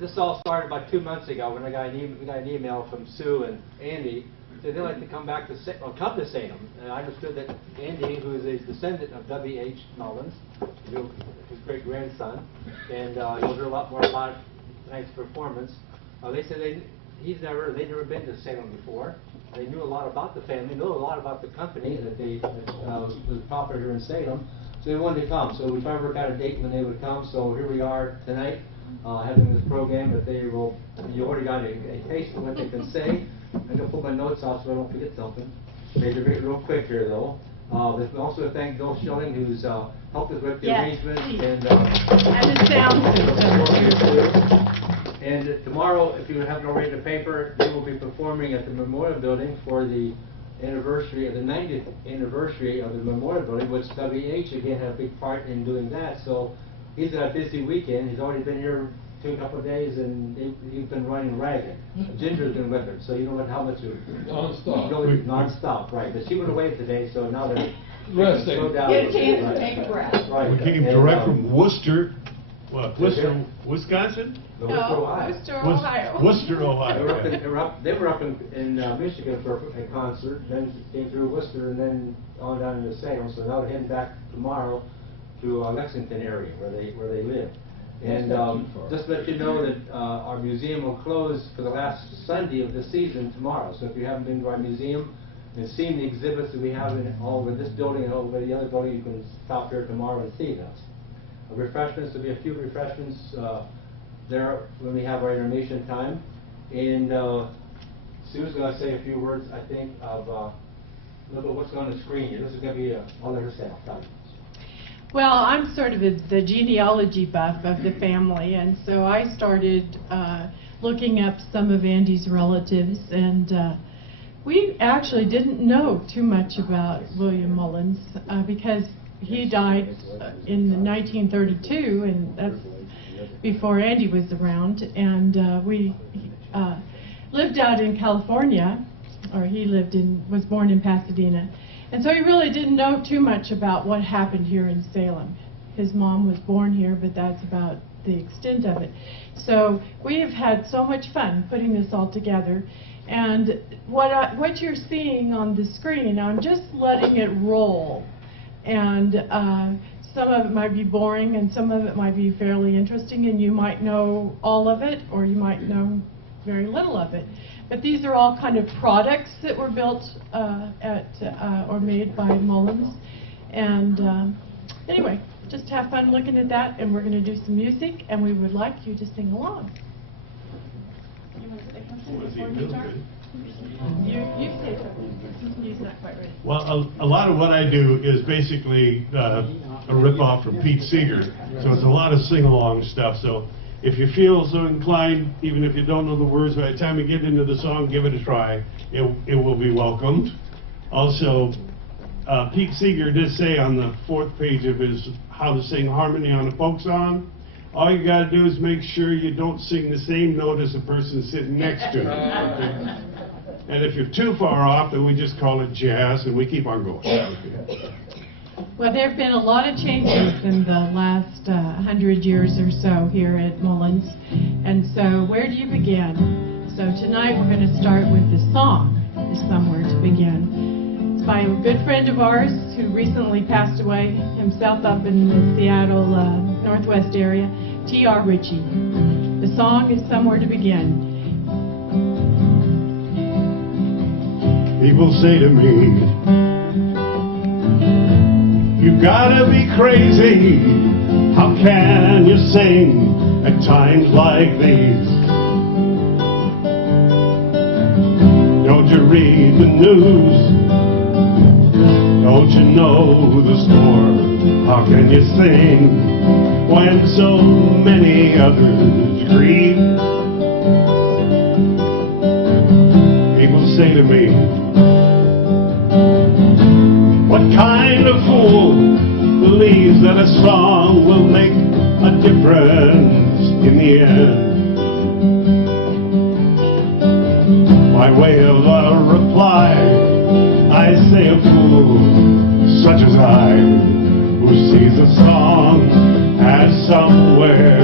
This all started about 2 months ago when we got an email from Sue and Andy. Said they'd like to come back to come to Salem. And I understood that Andy, who is a descendant of W.H. Mullins, his great grandson, and you'll hear a lot more about tonight's performance. They said they'd never been to Salem before. They knew a lot about the family, knew a lot about the company that was popular here in Salem. So they wanted to come. So we tried to work out a date when they would come. So here we are tonight, having this program. But you already got a taste of what they can say. I'm going to pull my notes off so I don't forget something. Make it real quick here, though. Let's also thank Bill Schilling, who's helped us with the arrangement and the sound system. And tomorrow, if you haven't already read the paper, they will be performing at the Memorial Building for the anniversary of the 90th anniversary of the Memorial Building, which WH again had a big part in doing that. So he's got a busy weekend. He's already been here a couple of days, and he's been running ragged. Ginger's been with her, so you don't know how much non-stop. Non-stop, right? But she went away today, so now they're resting. Get a chance to take a breath. Right. We came direct from Worcester, Worcester, Wisconsin? No, Ohio. Worcester, Ohio. Worcester, Ohio. They were up in Michigan for a concert, then came through Worcester, and then on down into Salem. So now they're heading back tomorrow to Lexington area where they live. And just to let you know that our museum will close for the last Sunday of the season tomorrow. So if you haven't been to our museum and seen the exhibits that we have all over this building and all over the other building, you can stop here tomorrow and see those. Refreshments, there'll be a few refreshments there when we have our intermission time. And Sue's going to say a few words, I think, of a little bit what's on the screen here. This is going to be all of herself. Well, I'm sort of the genealogy buff of the family, and so I started looking up some of Andy's relatives, and we actually didn't know too much about William Mullins because he died in 1932, and that's before Andy was around, and we lived out in California, or he was born in Pasadena. And so he really didn't know too much about what happened here in Salem. His mom was born here, but that's about the extent of it. So we have had so much fun putting this all together. And what you're seeing on the screen, I'm just letting it roll. And some of it might be boring, and some of it might be fairly interesting, and you might know all of it, or you might know very little of it. But these are all kind of products that were built or made by Mullins. And anyway, just have fun looking at that, and we're going to do some music, and we would like you to sing along. You want to say something before we start? You say something. He's not quite ready. Well, a lot of what I do is basically a rip-off from Pete Seeger. So it's a lot of sing-along stuff. So if you feel so inclined, even if you don't know the words, by the time you get into the song, give it a try. It will be welcomed. Also, Pete Seeger did say on the 4th page of his How to Sing Harmony on a Folk Song, all you got to do is make sure you don't sing the same note as the person sitting next to you. And if you're too far off, then we just call it jazz, and we keep on going. Well, there have been a lot of changes in the last 100 years or so here at Mullins. And so where do you begin? So tonight we're going to start with the song, Is Somewhere to Begin. It's by a good friend of ours who recently passed away himself up in the Seattle Northwest area, T.R. Ritchie. The song is Somewhere to Begin. People say to me, you gotta be crazy, how can you sing at times like these? Don't you read the news? Don't you know the score? How can you sing when so many others grieve? People say to me, what kind of fool believes that a song will make a difference in the end? By way of a reply, I say a fool such as I, who sees a song as somewhere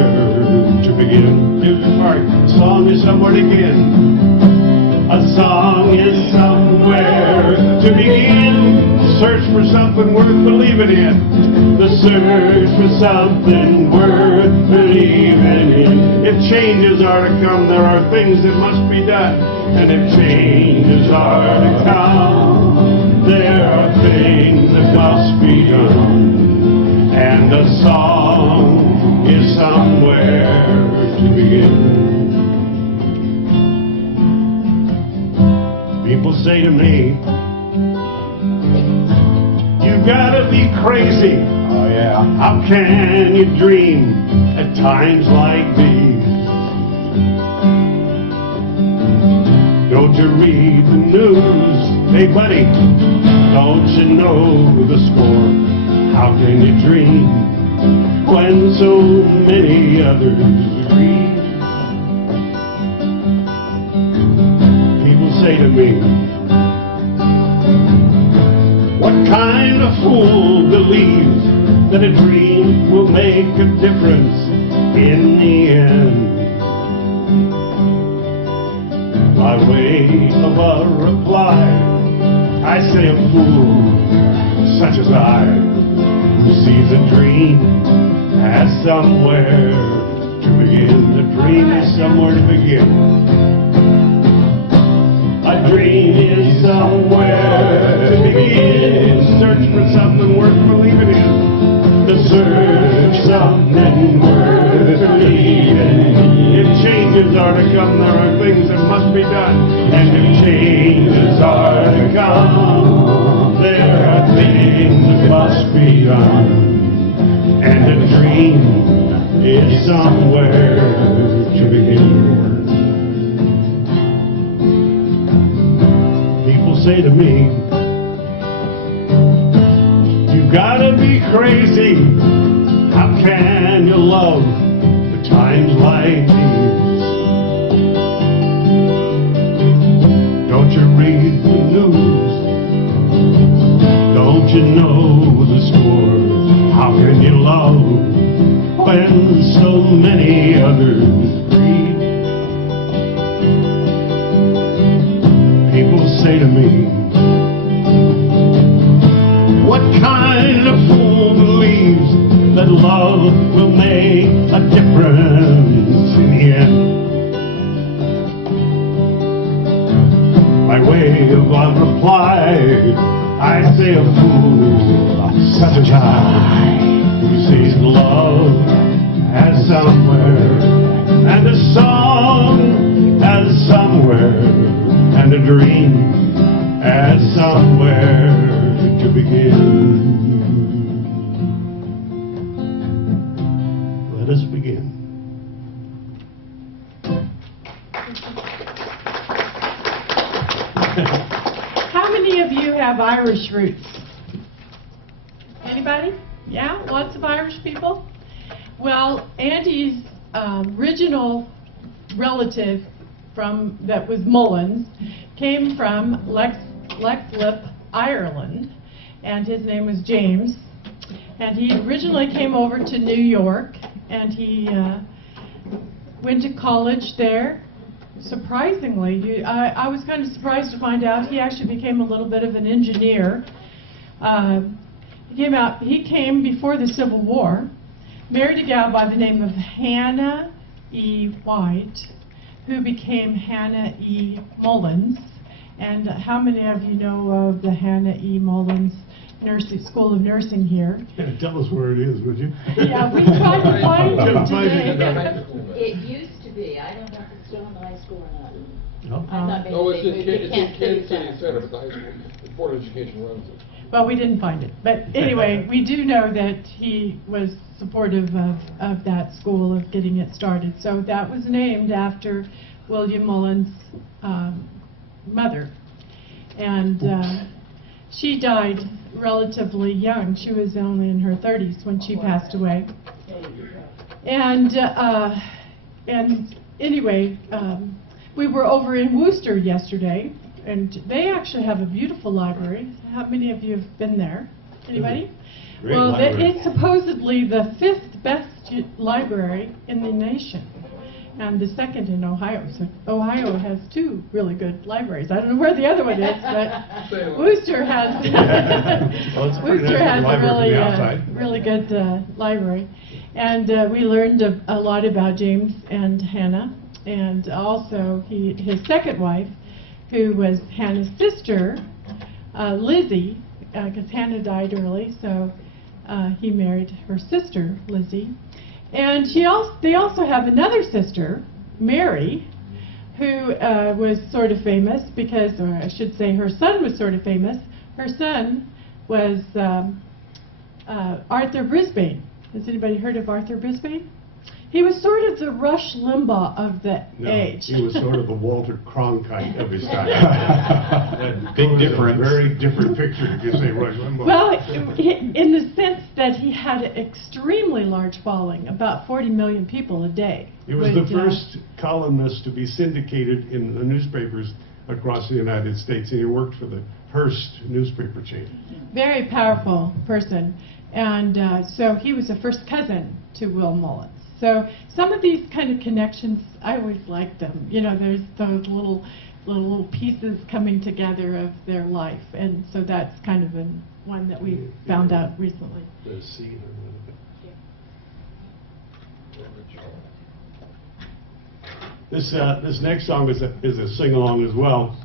to begin. begin. Here's the part. A song is somewhere to begin. A song is somewhere to begin. Search for something worth believing in. The search for something worth believing in. If changes are to come, there are things that must be done. And if changes are to come, there are things that must be done. And a song is somewhere to begin. People say to me, you gotta be crazy. Oh, yeah. How can you dream at times like these? Don't you read the news? Hey buddy, don't you know the score? How can you dream when so many others grieve? People say to me, what kind of fool believes that a dream will make a difference in the end? By way of a reply, I say a fool such as I, who sees a dream as somewhere to begin. A dream is somewhere to begin. A dream is somewhere to begin. Search for something worth believing in. To search something worth believing in. If changes are to come, there are things that must be done. And if changes are to come, there are things that must be done. And a dream is somewhere to begin. Say to me, you gotta be crazy. How can you love at times like these? Don't you read the news? Don't you know the score? How can you love when so many others grieve? People say to me, what kind of fool believes that love will make a difference in the end? By way of a reply, I say a fool such as I, who sees love as somewhere, and a song as somewhere, and a dream as somewhere to begin. Let us begin. How many of you have Irish roots? Anybody? Yeah? Lots of Irish people? Well, Andy's original relative that was Mullins came from Leixlip, Ireland, and his name was James. And he originally came over to New York, and he went to college there. Surprisingly, I was kind of surprised to find out he actually became a little bit of an engineer. He came before the Civil War, married a gal by the name of Hannah E. White, who became Hannah E. Mullins. And how many of you know of the Hannah E. Mullins School of Nursing here? Yeah, tell us where it is, would you? Yeah, we tried to find it today. It used to be. I don't know if it's still in the high school or not. No. I'm not No, it's in maybe Kansas City Center. Center, but the high school, the Board of Education runs it. Well, we didn't find it. But anyway, we do know that he was supportive of that school, of getting it started. So that was named after William Mullins' mother. And she died relatively young. She was only in her 30s when she passed away. And anyway, we were over in Worcester yesterday, and they actually have a beautiful library. How many of you have been there? Anybody? Great well, library. it's supposedly the 5th best library in the nation. and the second in Ohio. So Ohio has 2 really good libraries. I don't know where the other one is, but Worcester has Well, it's a pretty Worcester nice has a library from really the outside. really good library. And we learned a lot about James and Hannah, and also his second wife, who was Hannah's sister, Lizzie, because Hannah died early, so he married her sister, Lizzie. And they also have another sister, Mary, who was sort of famous because, or I should say her son was sort of famous. Her son was Arthur Brisbane. Has anybody heard of Arthur Brisbane? He was sort of the Rush Limbaugh of the age. He was sort of the Walter Cronkite of his time. Big difference. A very different picture if you say Rush Limbaugh. Well, in the sense that he had an extremely large following, about 40 million people a day. He was the first columnist to be syndicated in the newspapers across the United States, and he worked for the Hearst newspaper chain. Very powerful person. And so he was a first cousin to Will Mullins. So some of these kind of connections, I always like them. You know, there's those little pieces coming together of their life. And so that's kind of one that we found out recently. The scene. This next song is a sing-along as well.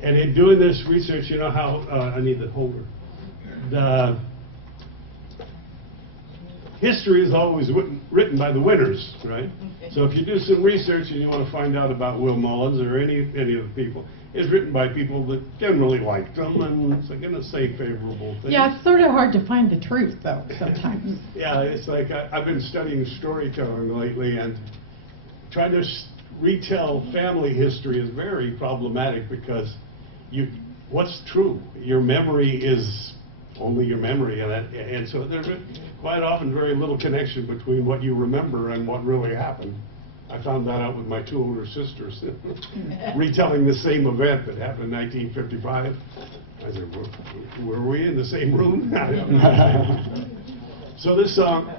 And in doing this research, you know how, I need the holder. The history is always written by the winners, right? So if you do some research and you want to find out about Will Mullins or any of the people, it's written by people that generally liked them and it's going to say favorable things. Yeah, it's sort of hard to find the truth, though, sometimes. Yeah, it's like I've been studying storytelling lately, and trying to retell family history is very problematic because what's true? Your memory is only your memory, and so there's quite often very little connection between what you remember and what really happened. I found that out with my 2 older sisters, retelling the same event that happened in 1955. I said, were we in the same room? So this song,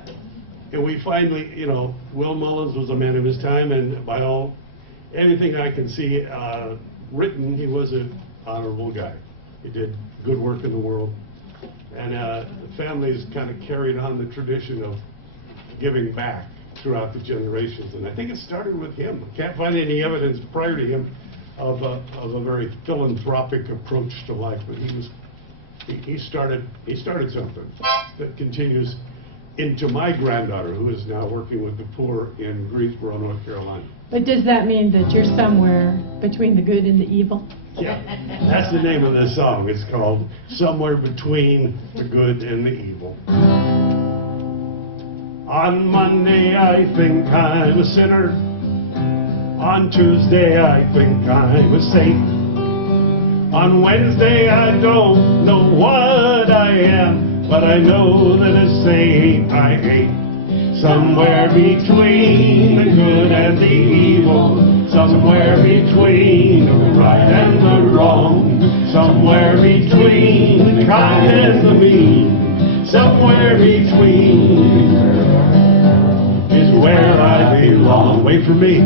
and we finally, you know, Will Mullins was a man of his time, and by anything I can see written, he was an honorable guy. He did good work in the world. And the family's kind of carried on the tradition of giving back throughout the generations. And I think it started with him. I can't find any evidence prior to him of a very philanthropic approach to life. But he started something that continues into my granddaughter, who is now working with the poor in Greensboro, North Carolina. But does that mean that you're somewhere between the good and the evil? Yeah, that's the name of the song. It's called Somewhere Between the Good and the Evil. On Monday I think I'm a sinner. On Tuesday I think I'm a saint. On Wednesday I don't know what I am, but I know that a saint I ain't. Somewhere between the good and the evil, somewhere between the right and the wrong, somewhere between the kind and the mean, somewhere between is where I belong. Wait for me.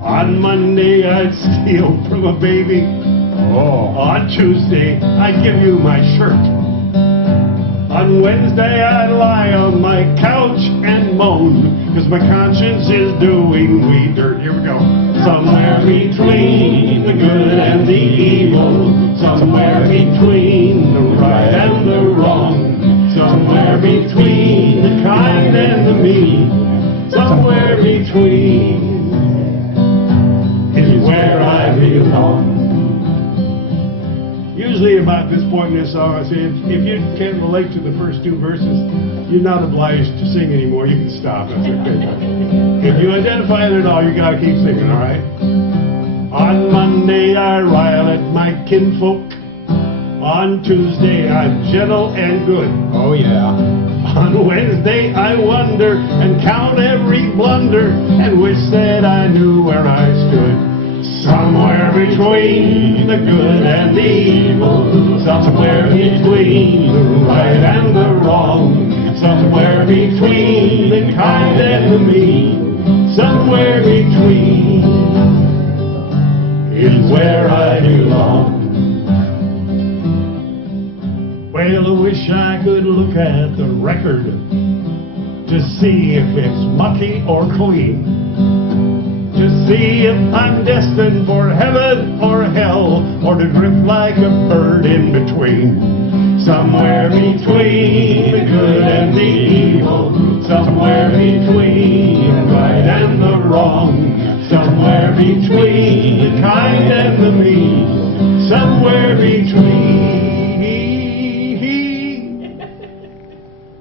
On Monday I'd steal from a baby. On Tuesday I'd give you my shirt. On Wednesday I'd lie on my couch and moan, 'cause my conscience is doing me dirt. Here we go. Somewhere between the good and the evil, somewhere between the right and the wrong, somewhere between the kind and the mean, somewhere between is where I belong. Usually about this point in this song, I say, if you can't relate to the first 2 verses, you're not obliged to sing anymore. You can stop. That's okay. If you identify it at all, you gotta keep singing, all right? On Monday, I rile at my kinfolk. On Tuesday, I'm gentle and good. Oh, yeah. On Wednesday, I wonder and count every blunder and wish that I knew where I stood. Somewhere between the good and the evil, somewhere between the right and the wrong, Somewhere between the kind and the mean, somewhere between is where I belong. Well, I wish I could look at the record to see if it's mucky or clean, to see if I'm destined for heaven or hell, or to drift like a bird in between. Somewhere between the good and the evil, somewhere between the right and the wrong, somewhere between the kind and the mean, somewhere between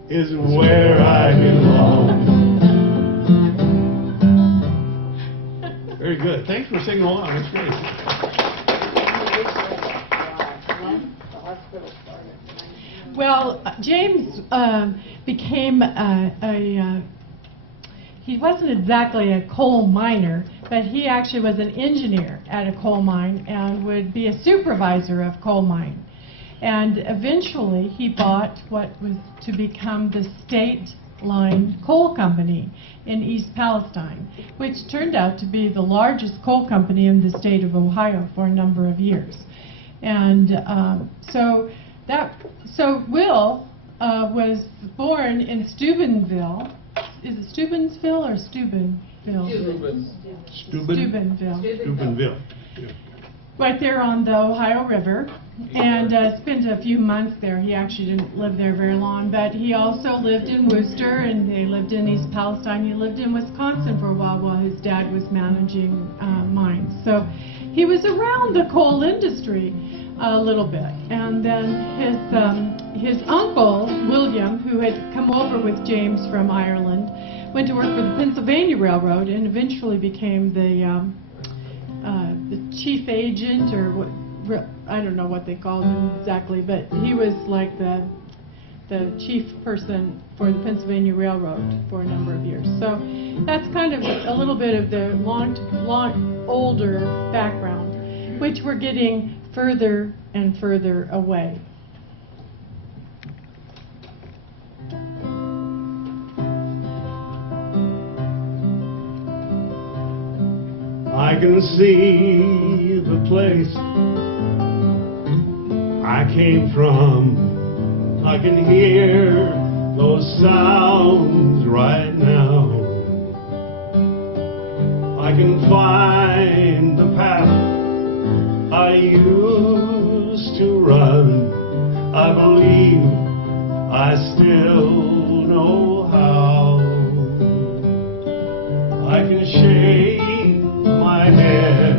is where I belong. Very good. Thanks for singing along. That's great. Well, James became he wasn't exactly a coal miner, but he actually was an engineer at a coal mine and would be a supervisor of coal mine. And eventually he bought what was to become the State Line Coal Company in East Palestine, which turned out to be the largest coal company in the state of Ohio for a number of years. And so Will was born in Steubenville. Is it Steubenville or Steubenville? Steubenville. Steubenville. Yeah. Right there on the Ohio River, and spent a few months there. He actually didn't live there very long, but he also lived in Worcester, and they lived in East Palestine. He lived in Wisconsin for a while his dad was managing mines. So he was around the coal industry a little bit. And then his uncle, William, who had come over with James from Ireland, went to work for the Pennsylvania Railroad and eventually became the chief agent, or what, I don't know what they called him exactly, but he was like the chief person for the Pennsylvania Railroad for a number of years. So that's kind of a little bit of the older background, which we're getting further and further away. I can see the place I came from. I can hear those sounds right now. I can find the path I used to run. I believe I still know how. I can shake my head,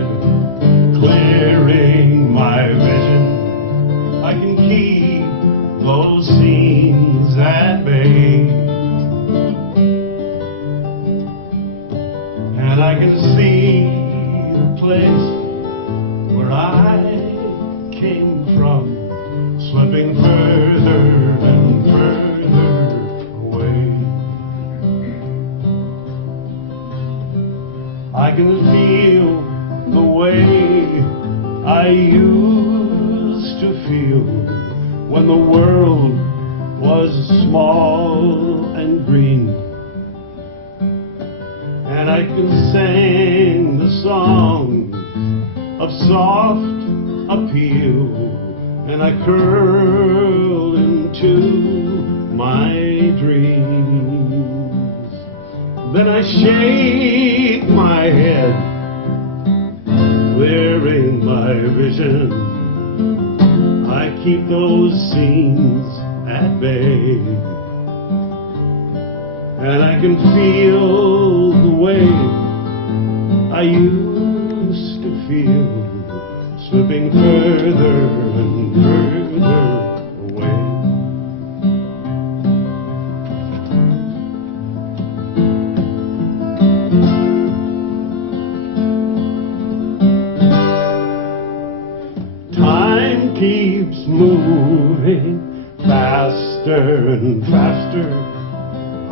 clearing my vision. I can keep those scenes at bay, and I can see the place where I came from, slipping further and further away. I can feel the way I used to feel when the world was small and green, and I can sing the song of soft appeal, and I curl into my dreams. Then I shake my head, clearing my vision. I keep those scenes at bay, and I can feel the way I used to feel, slipping further and further away. Time keeps moving faster and faster.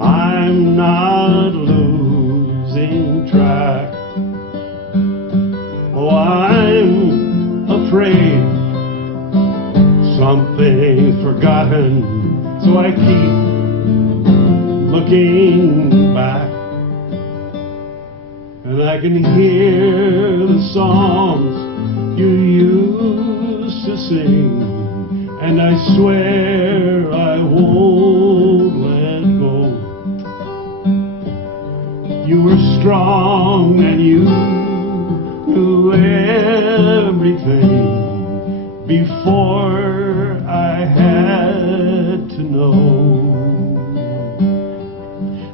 I'm not losing track. Oh, I'm afraid something's forgotten, so I keep looking back, and I can hear the songs you used to sing, and I swear I won't let go. You were strong and you knew everything before I had to know.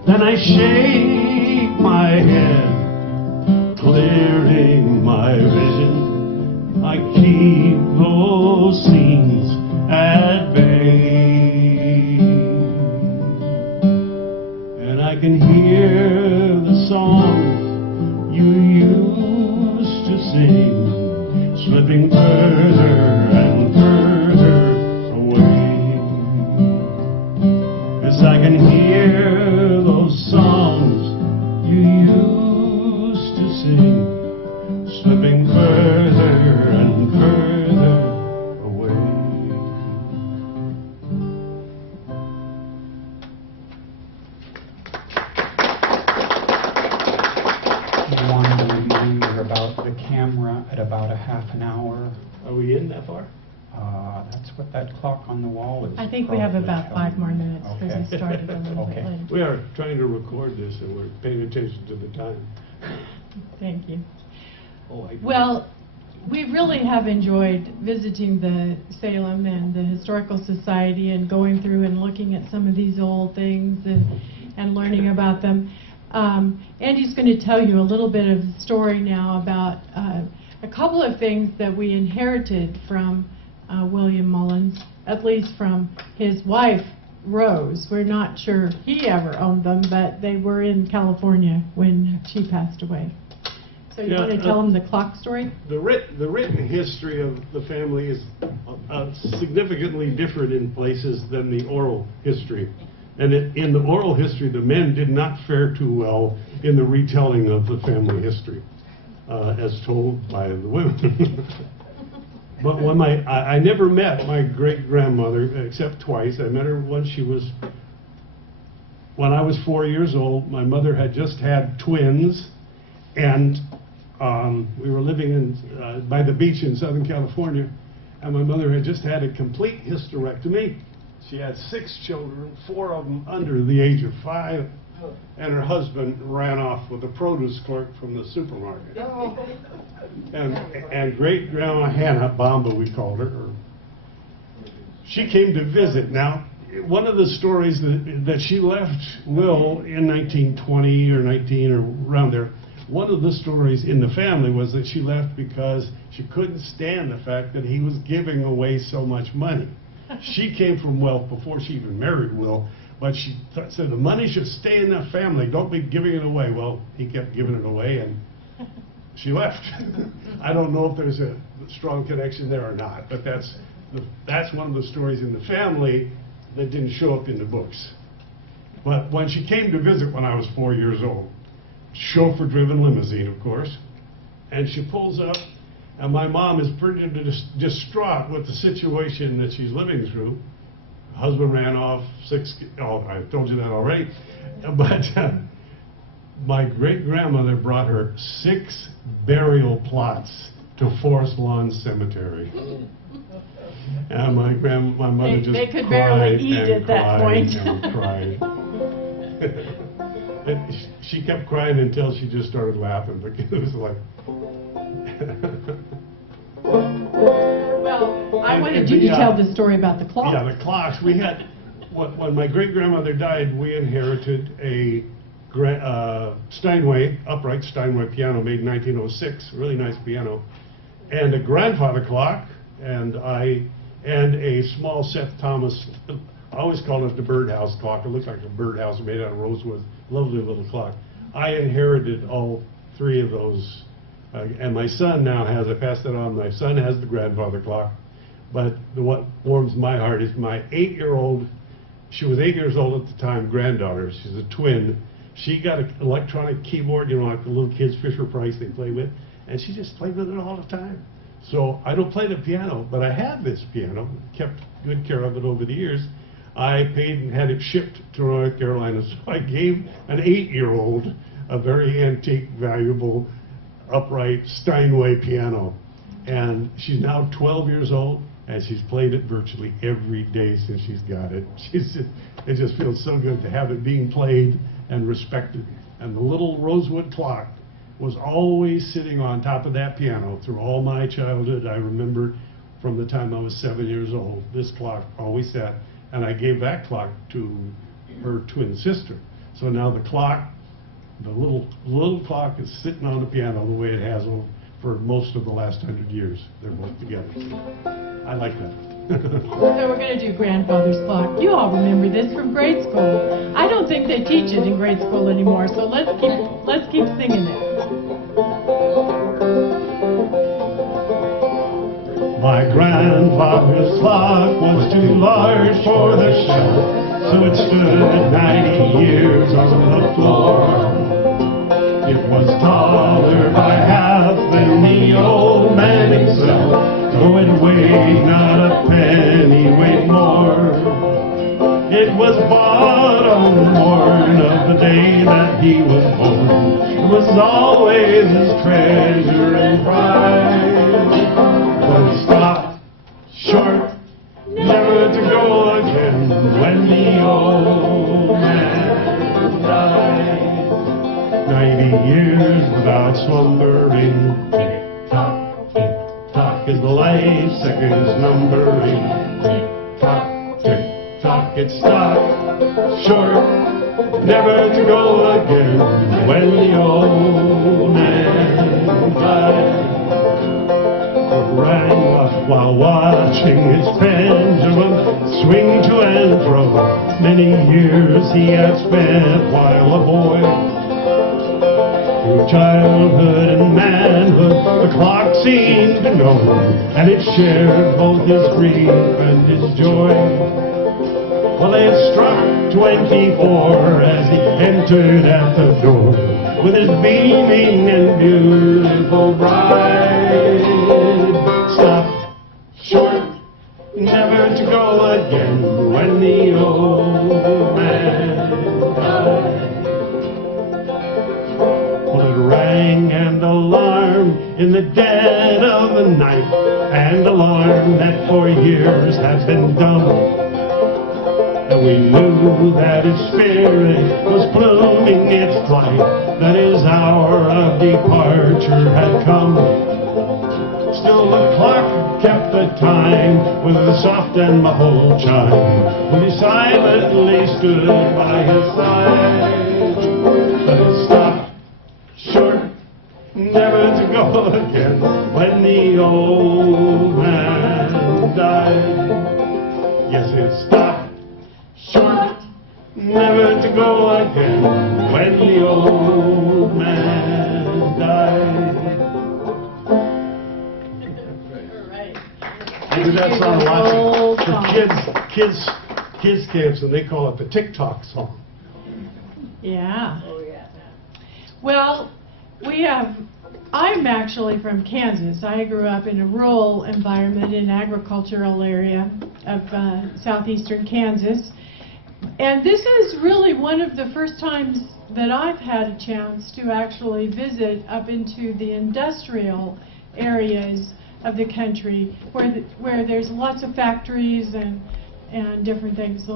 Then I shake my head, clearing my vision. I keep those scenes at bay, and I can hear the songs you used to sing, slipping further and further away. Yes, I can hear those songs you used to sing, slipping further and further away. You wanted to remind about the camera at about a half an hour. Are we in that far? That's what that clock on the wall is. I think we have probably about 5 more telling me. minutes because we started a little bit Okay. late. We are trying to record this and we're paying attention to the time. Thank you. Oh, I- Well, we really have enjoyed visiting the Salem and the Historical Society and going through and looking at some of these old things and learning about them. Andy's going to tell you a little bit of the story now about a couple of things that we inherited from William Mullins, at least from his wife, Rose. We're not sure he ever owned them, but they were in California when she passed away. So you Yeah, want to tell them the clock story? The written history of the family is significantly different in places than the oral history. And in the oral history, the men did not fare too well in the retelling of the family history, as told by the women. But when I never met my great-grandmother except twice. I met her when I was 4 years old. My mother had just had twins, and we were living by the beach in Southern California, and my mother had just had a complete hysterectomy. She had 6 children, 4 of them under the age of 5, and her husband ran off with a produce clerk from the supermarket. And great-grandma Hannah, Bamba we called her, she came to visit. Now, one of the stories that she left Will in 1920 or 19 or around there, one of the stories in the family was that she left because she couldn't stand the fact that he was giving away so much money. She came from wealth before she even married Will, but she said the money should stay in the family, don't be giving it away. Well, he kept giving it away and she left. I don't know if there's a strong connection there or not, but that's one of the stories in the family that didn't show up in the books. But when she came to visit when I was 4 years old, chauffeur-driven limousine, of course, and she pulls up, and my mom is pretty distraught with the situation that she's living through. Her husband ran off, I told you that already, but my great-grandmother brought her 6 burial plots to Forest Lawn Cemetery. And my mother just They could cried barely eat and at that cried point. and cried. And she kept crying until she just started laughing, because it was like... Well, I wanted you to tell the story about the clock. Yeah, the clocks. We had, when my great-grandmother died, we inherited a Steinway, upright Steinway piano made in 1906, really nice piano, and a grandfather clock, and a small Seth Thomas, I always called it the birdhouse clock. It looked like a birdhouse made out of rosewood, lovely little clock. I inherited all 3 of those, and my son now has, I passed that on, my son has the grandfather clock, but what warms my heart is my 8-year-old, she was 8 years old at the time, granddaughter, she's a twin. She got an electronic keyboard, you know, like the little kids Fisher-Price they play with, and she just played with it all the time. So I don't play the piano, but I have this piano, kept good care of it over the years. I paid and had it shipped to North Carolina. So I gave an 8-year-old a very antique, valuable, upright Steinway piano. And she's now 12 years old, and she's played it virtually every day since she's got it. It just feels so good to have it being played and respected. And the little rosewood clock was always sitting on top of that piano through all my childhood. I remember from the time I was 7 years old, this clock always sat, and I gave that clock to her twin sister. So now the clock, the little clock is sitting on the piano the way it has for most of the last 100 years. They're both together. I like that. So we're going to do grandfather's clock. You all remember this from grade school. I don't think they teach it in grade school anymore, so let's keep singing it. My grandfather's clock was too large for the shelf, so it stood at 90 years on the floor. It was taller by half than the old man himself, though it weighed not a penny weight more. It was bought on the morn of the day that he was born. It was always his treasure and pride. But it stopped short, never to go again, when the old man died. 90 years without slumbering, tick-tock, tick-tock, is the life seconds numbering. Tick-tock, tick-tock, it stopped short, never to go again, when the old man died. It rang off while watching its pendulum swing to and fro. Many years he had spent while a boy. Through childhood and manhood, the clock seemed to know, and it shared both his grief and his joy. Well, it struck 24 as he entered at the door, with his beaming and beautiful bride. Stopped short, never to go again, when the old man died. Well, it rang an alarm in the dead of the night, an alarm that for years had been dumb. And we knew that its spirit was pluming its flight, that his hour of departure had come. Still the clock kept the time with a soft and muffled chime, when he silently stood by his side. But it stopped short, never to go again, when the old man died. Yes, it stopped short, never to go again, when the old man died. I do that song a lot for kids camps, and they call it the TikTok song. Yeah. Well, I'm actually from Kansas. I grew up in a rural environment, in an agricultural area of southeastern Kansas. And this is really one of the first times that I've had a chance to actually visit up into the industrial areas of the country, where there's lots of factories and different things.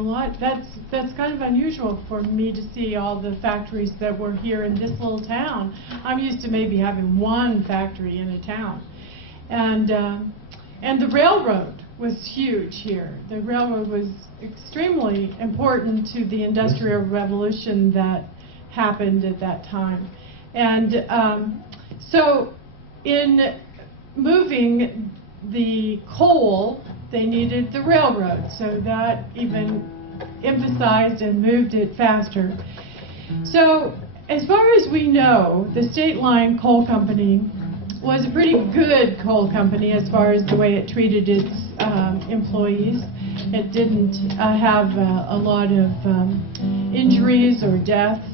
That's kind of unusual for me to see all the factories that were here in this little town. I'm used to maybe having one factory in a town. And the railroad was huge here. The railroad was extremely important to the Industrial Revolution that happened at that time. And so in moving the coal, they needed the railroad, so that even emphasized and moved it faster. So as far as we know, the State Line Coal Company was a pretty good coal company as far as the way it treated its employees. It didn't have a lot of injuries or deaths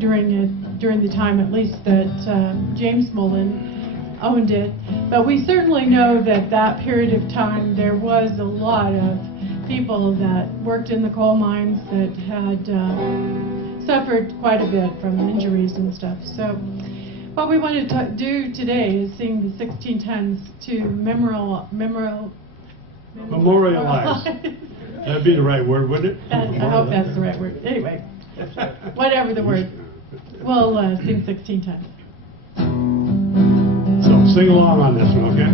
during the time, at least, that James Mullin owned it. But we certainly know that that period of time there was a lot of people that worked in the coal mines that had suffered quite a bit from injuries and stuff. So what we wanted to do today is sing the 16 tons to memorialize. That'd be the right word, wouldn't it? I hope that's the right word. Anyway, whatever the word. We'll sing 16 tons. So sing along on this one, okay?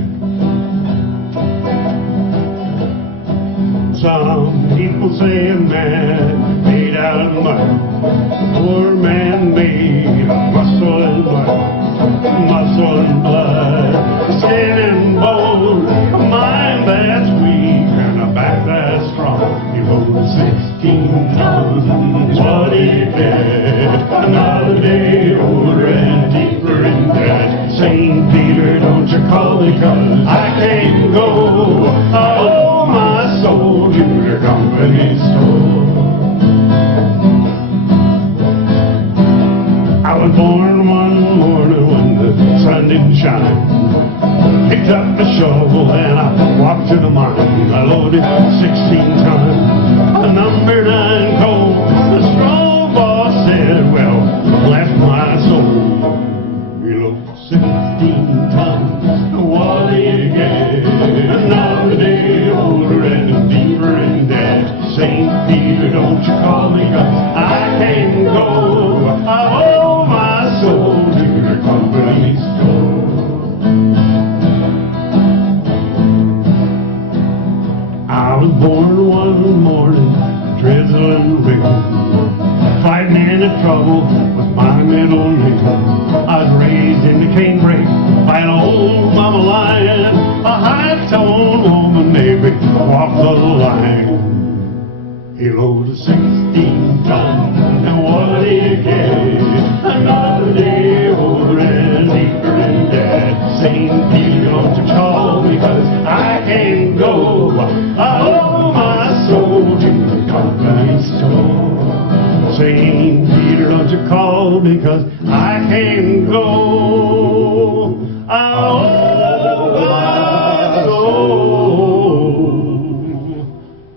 Some people say a man made out of mud, a poor man made of muscle and blood, muscle and blood, skin and bone, a mind that's weak and a back that's strong. He rode 16 tons, what he did, another day older and deeper in debt. St. Peter, don't you call me 'cause I can't go. I owe my soul to your company store. I was born one morning when the sun didn't shine. Picked up the shovel and I walked to the mine. I loaded 16 tons, a number 9 coal. The strong boss said, well, bless my soul. We load 16 tons, what do you get? Another day older and deeper in debt. St. Peter, don't you call me 'cause I can't go. I owe my soul to your company store. I was born one morning, drizzling rain, fighting into trouble with my middle name. I was raised in the canebrake by an old mama lion, a high-toned woman, maybe walk the line. He loaded 16 tons, and what do you get? Another day older and deeper in debt. St. Peter, don't you call me 'cause I can't go. I owe my soul to the company store. St. Peter, don't you call me 'cause I can't go. I owe my soul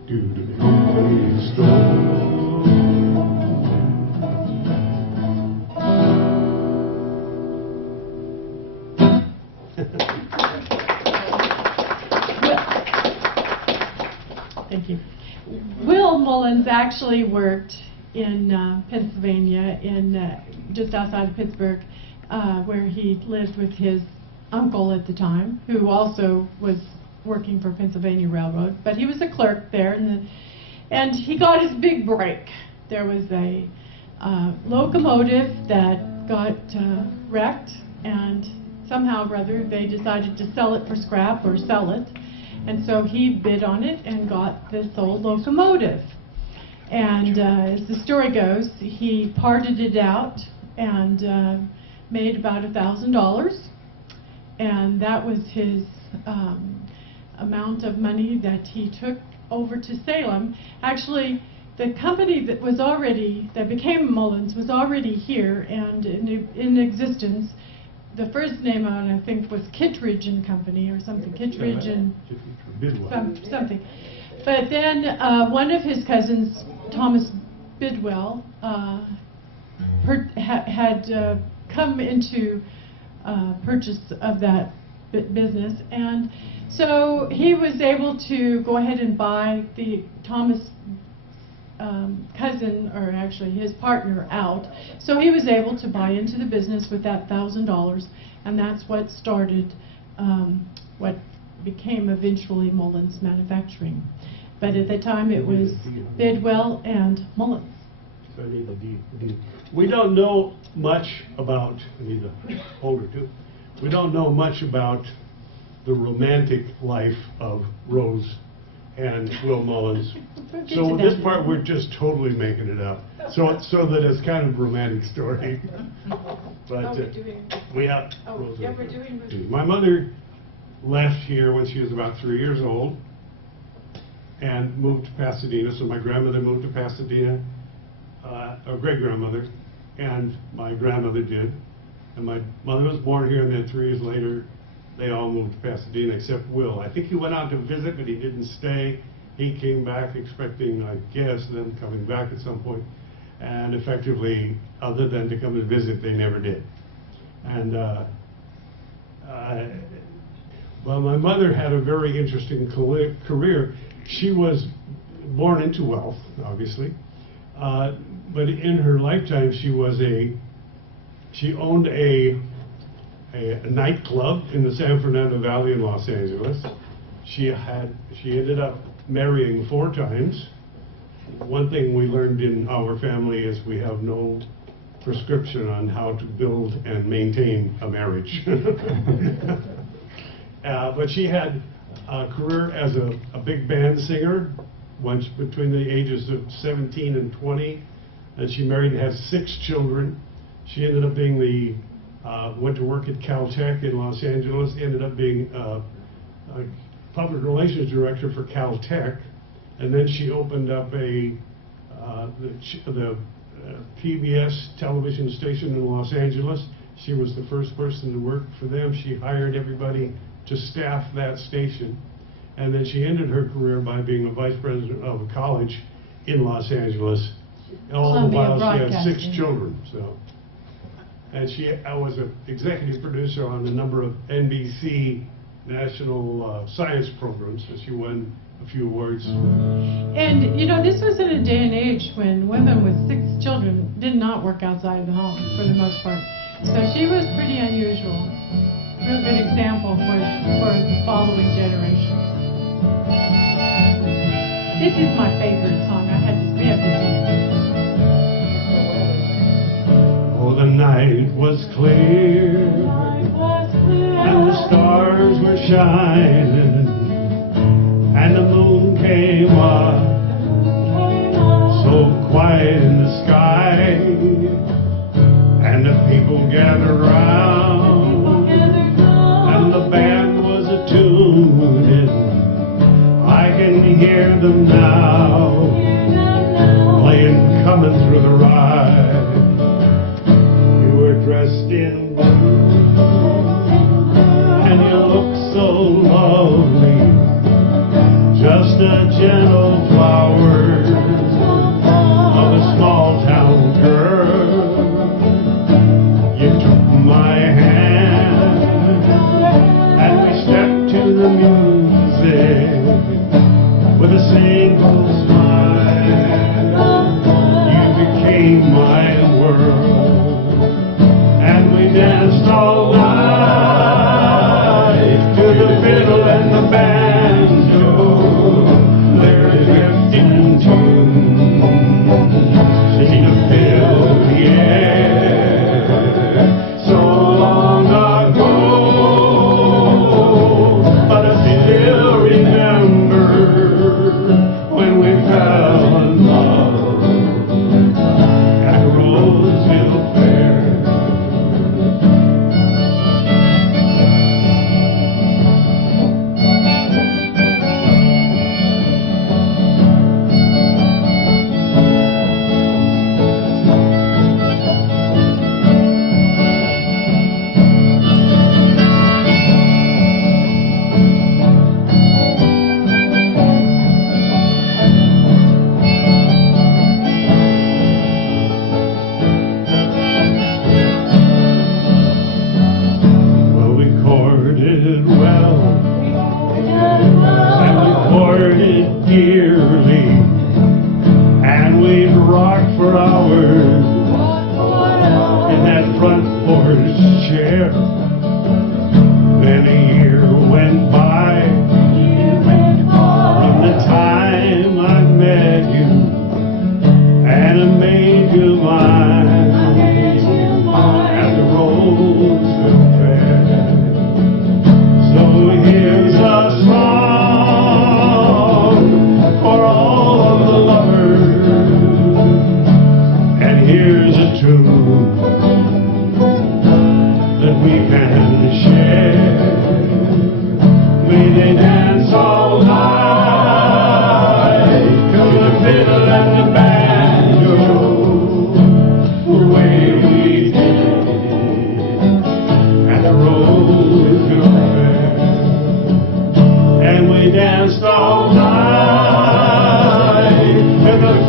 to the company store. Thank you. Will Mullins actually worked in Pennsylvania, just outside of Pittsburgh, where he lived with his uncle at the time, who also was working for Pennsylvania Railroad. But he was a clerk there, and he got his big break. There was a locomotive that got wrecked, and somehow or other they decided to sell it for scrap or sell it. And so he bid on it and got this old locomotive. And as the story goes, he parted it out and made about $1,000. And that was his amount of money that he took over to Salem. Actually, the company that became Mullins was already here and in existence. The first name on it, I think, was Kittredge and Company or something. Kittredge and something. But then one of his cousins, Thomas Bidwell, had come into purchase of that business, and so he was able to go ahead and buy the Thomas cousin, or actually his partner, out. So he was able to buy into the business with that $1,000, and that's what started what became eventually Mullins Manufacturing. But at the time it was Bidwell and Mullins. So I need a D. We don't know much about, I need a holder too. We don't know much about the romantic life of Rose and Will Mullins. So this part we're just totally making it up. So that it's kind of a romantic story. But we have. Oh, yeah, we're doing. My mother left here when she was about 3 years old and moved to Pasadena. So my grandmother moved to Pasadena, or great-grandmother, and my grandmother did. And my mother was born here, and then 3 years later, they all moved to Pasadena except Will. I think he went out to visit, but he didn't stay. He came back expecting, I guess, them coming back at some point, and effectively, other than to come and visit, they never did. And well, my mother had a very interesting career. She was born into wealth, obviously, but in her lifetime, she owned a nightclub in the San Fernando Valley in Los Angeles. She ended up marrying 4 times. One thing we learned in our family is we have no prescription on how to build and maintain a marriage. But she had a career as a big band singer, once between the ages of 17 and 20, and she married and has 6 children. She ended up being went to work at Caltech in Los Angeles, ended up being a public relations director for Caltech, and then she opened up the PBS television station in Los Angeles. She was the first person to work for them. She hired everybody to staff that station. And then she ended her career by being a vice president of a college in Los Angeles. All the while she had 6 children. So, and she was an executive producer on a number of NBC national science programs, so she won a few awards. And, you know, this was in a day and age when women with 6 children did not work outside the home, for the most part. So she was pretty unusual. A good example for the following generations. This is my favorite song. We have to sing it. Oh, the night was clear, and the stars were shining, and the moon came up, so quiet in the sky, and the people gathered round, and the band was a-tuning. I can hear them now, playing Coming Through the Ride. You were dressed in blue, and you looked so lovely, just a gentle flower of a small town girl. You took my hand, and we stepped to the music with a single smile. You became my world, and we danced all night to the fiddle and the banjo, their drifting tunes seemed to fill the air. So long ago, but I still remember when we fell in love at Roseville Fair. Well, we courted well, and we courted dearly, and we'd rock for hours in that front porch chair. Then a year went by from the time I met you, and I made you mine at the Roseville Fair. So here's a song for all of the lovers, and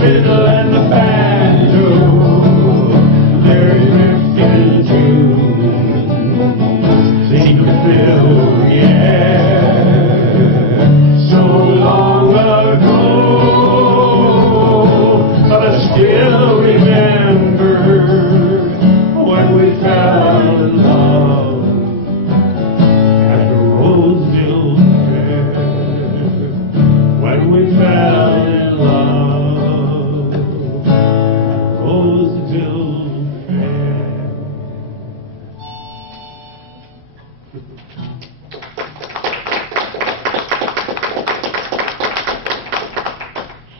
fiddle and the banjo, they're drifting tunes. Sing the fiddle, yeah, so long ago, but I still remember when we fell in love at the Roseville Fair. When we fell in love at Roseville Fair.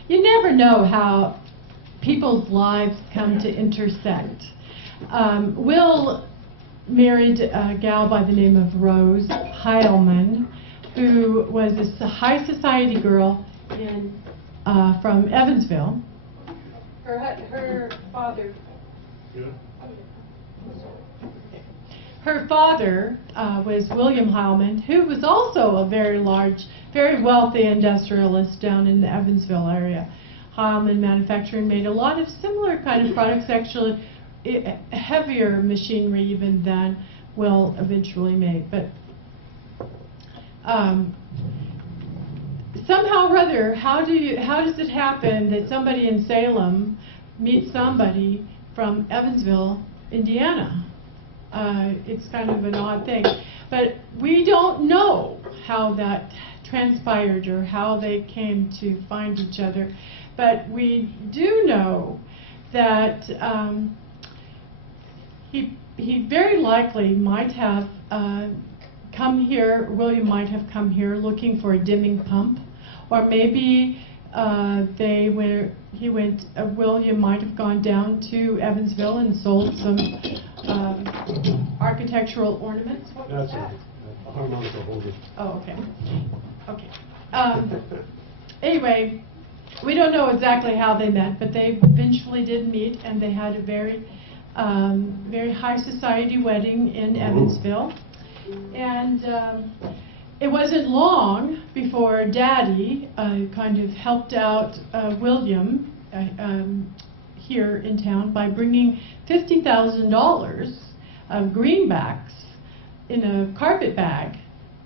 You never know how people's lives come to intersect. Will married a gal by the name of Rose Heilman, who was a high society girl from Evansville. Her father. Her father was William Heilman, who was also a very large, very wealthy industrialist down in the Evansville area. Heilman Manufacturing made a lot of similar kind of products, actually heavier machinery even than Will eventually made. But somehow or other, how does it happen that somebody in Salem meets somebody from Evansville, Indiana? It's kind of an odd thing. But we don't know how that transpired or how they came to find each other. But we do know that he very likely might have come here, William might have come here looking for a dimming pump, or maybe William might have gone down to Evansville and sold some architectural ornaments. What was That's that? a harmonica holder. Oh, okay. Okay. Anyway, we don't know exactly how they met, but they eventually did meet, and they had a very high society wedding in Evansville. And it wasn't long before Daddy kind of helped out William here in town by bringing $50,000 of greenbacks in a carpet bag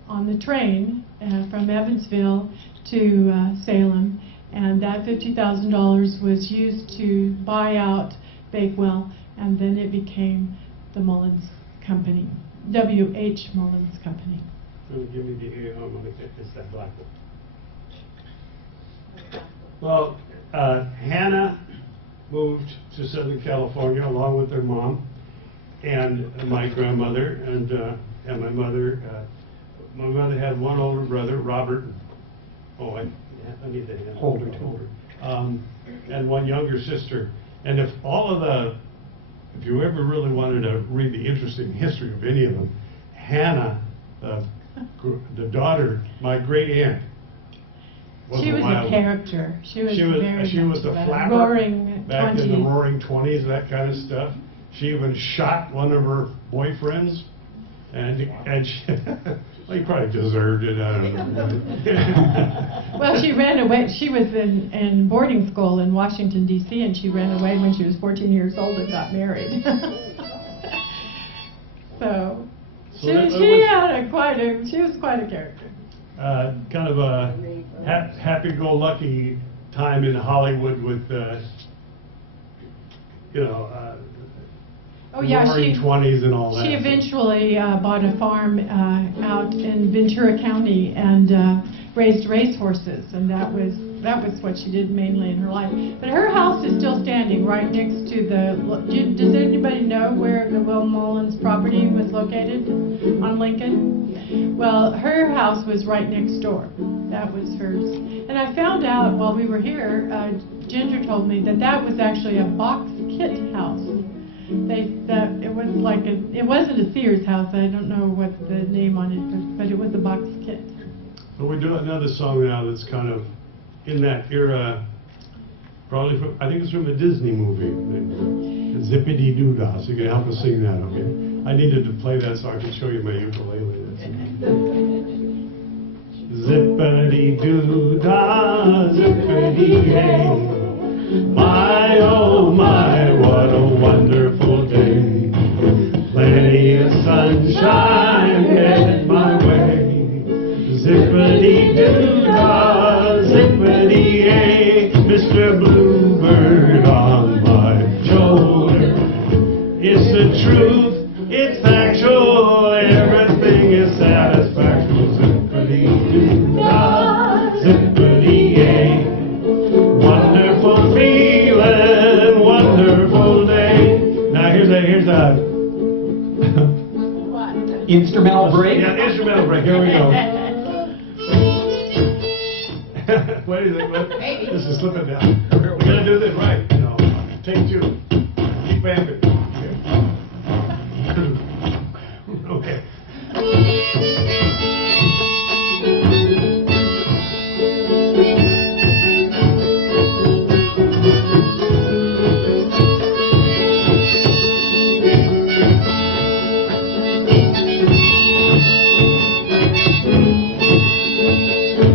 on the train from Evansville to Salem. And that $50,000 was used to buy out Bakewell, and then it became the Mullins Company, W.H. Mullins Company. Give me the harmonica. It's that black one. Well, Hannah moved to Southern California along with her mom and my grandmother and my mother. My mother had one older brother, Robert. Oh, I need that. Older. And one younger sister. And if you ever really wanted to read the interesting history of any of them, Hannah, the daughter, my great aunt. She was a character. She was the flapper roaring back 20s. in the roaring 20s, that kind of stuff. She even shot one of her boyfriends, and she, well, he probably deserved it. I don't know. Well, she ran away. She was in boarding school in Washington, D.C., and she ran away when she was 14 years old and got married. So she was quite a character. Kind of a happy-go-lucky time in Hollywood with, Oh yeah, roaring 20s and all that. She eventually bought a farm out in Ventura County and raised racehorses, and that was what she did mainly in her life. But her house is still standing right next to does anybody know where the Will Mullins property was located on Lincoln? Well, her house was right next door. That was hers. And I found out while we were here, Ginger told me that was actually a box kit house. It wasn't a Sears house. I don't know what the name on it, but it was a box kit. Well, we do another song now that's kind of in that era, probably from, I think it's from a Disney movie, Zippity Doo Dah, so you can help us sing that, okay? I needed to play that so I could show you my ukulele. Zippity Doo Dah, zippity hey, My, oh my, what a wonderful day. Plenty of sunshine headed my way. Zippity-doo-dah, zippity-yay, Mr. Bluebird on my shoulder. It's the truth, it's factual, everything is satisfactual. Zippity-doo-dah, zippity-yay, wonderful feeling, wonderful day. Now here's a Instrumental break? yeah, instrumental break. Here we go. What do you think, Liv? Maybe. This is slipping down. We're gonna do this right. No, take two. Keep vamping. Okay.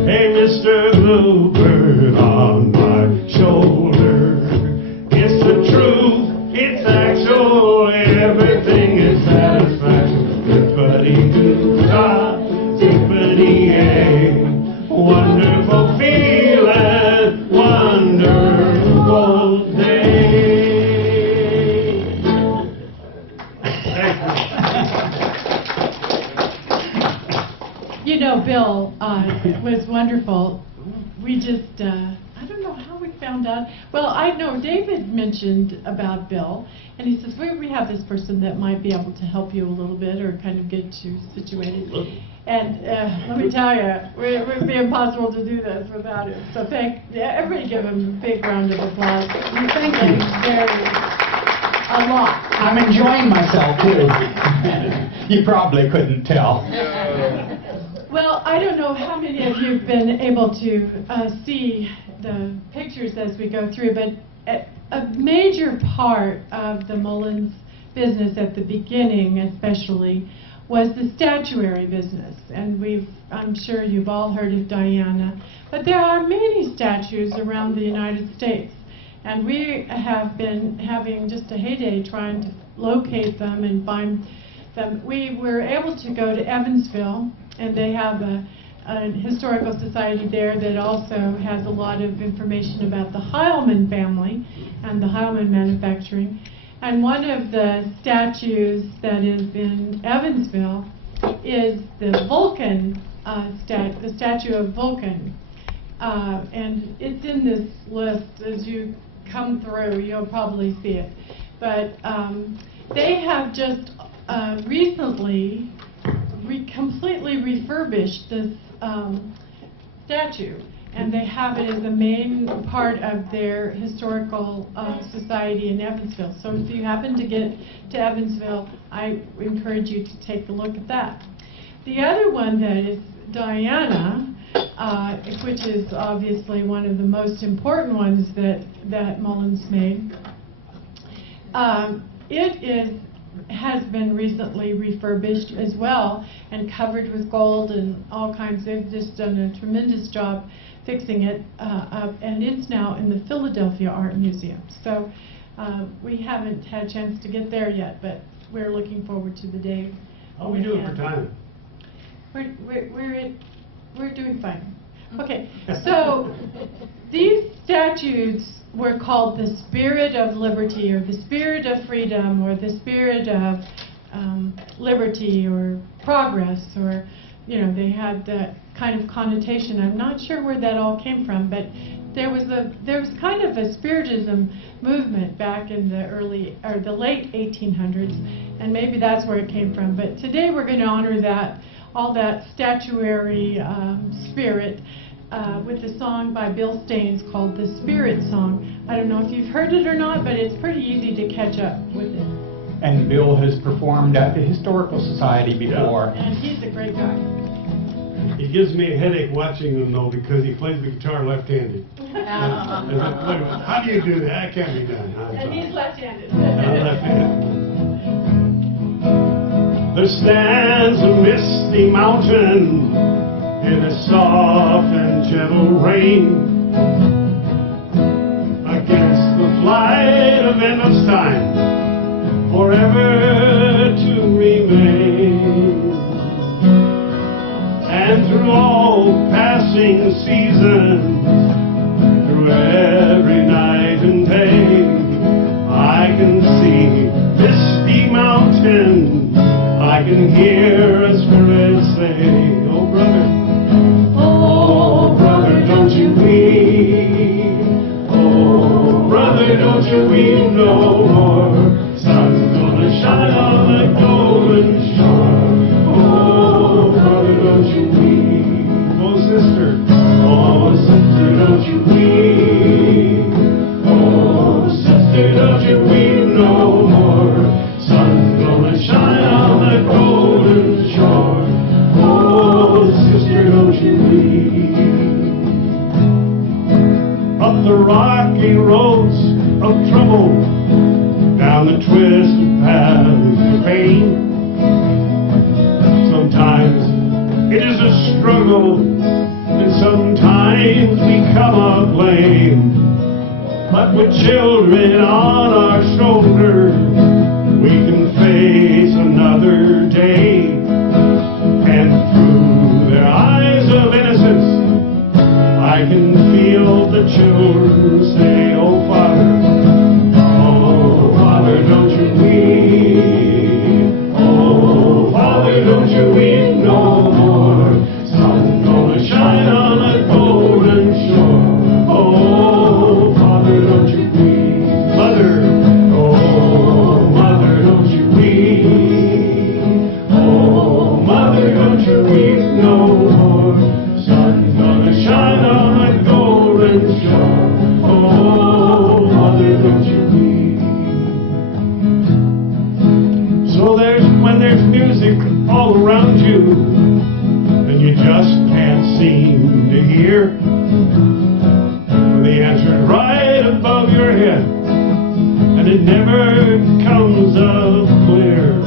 Hey, Mr. Bluebird on my shoulder. It's the truth, it's actual, everything is satisfaction. Zippity-doo-dah, zippity-yay, wonderful feeling, wonderful day. Thank you. You know, Bill was wonderful. We just, I don't know how we found out. Well, I know David mentioned about Bill, and he says, we have this person that might be able to help you a little bit or kind of get you situated. And let me tell you, it would be impossible to do this without him. So everybody give him a big round of applause. Thank you. A lot. I'm enjoying myself, too. You probably couldn't tell. Well, I don't know how many of you have been able to see the pictures as we go through, but a major part of the Mullins business at the beginning especially was the statuary business. And I'm sure you've all heard of Diana, but there are many statues around the United States. And we have been having just a heyday trying to locate them and find them. We were able to go to Evansville, and they have a historical society there that also has a lot of information about the Heilman family and the Heilman manufacturing. And one of the statues that is in Evansville is the Vulcan, the statue of Vulcan. And it's in this list. As you come through, you'll probably see it. But they have just recently completely refurbished this statue, and they have it as a main part of their historical society in Evansville. So if you happen to get to Evansville, I encourage you to take a look at that. The other one that is Diana, which is obviously one of the most important ones that Mullins made. Has been recently refurbished as well and covered with gold and all kinds. They've just done a tremendous job fixing it up, and it's now in the Philadelphia Art Museum. So we haven't had a chance to get there yet, but we're looking forward to the day. How are we doing for time? We're doing fine. Okay, so these statues were called the spirit of liberty, or the spirit of freedom, or the spirit of liberty, or progress, or, you know, they had that kind of connotation. I'm not sure where that all came from, but there was kind of a spiritism movement back in the late 1800s, and maybe that's where it came from. But today we're going to honor all that statuary spirit with a song by Bill Staines called The Spirit Song. I don't know if you've heard it or not, but it's pretty easy to catch up with it. And Bill has performed at the Historical Society before. And he's a great guy. It gives me a headache watching him, though, because he plays the guitar left-handed. How do you do that? That can't be done. And he's left-handed. I'm left-handed. There stands a misty mountain in a soft and gentle rain. Against can hear a spirit say, oh brother, don't you weep. Oh brother, don't you weep no more. Sun's gonna shine on the golden shore. Oh brother, don't you weep. Oh sister, don't you weep. Oh sister, don't you weep no more. Sun's gonna shine on the golden shore. Oh sister, don't you weep. Up the rocky roads of trouble, down the twisted paths of pain. Sometimes it is a struggle, and sometimes we come up lame. But with children on our shoulders, we can face another day. And through their eyes of innocence, I can feel the children say, oh Father, don't you weep. Oh Father, don't you weep no more. Sun's gonna shine on the golden shore. Oh Father, don't you weep. Mother, oh Mother, don't you weep. Oh Mother, don't you weep no more. Sun's gonna shine on the golden shore. Oh Mother, don't you weep. So when there's music all around you, and you just can't seem to hear, when the answer's right above your head, and it never comes up clear.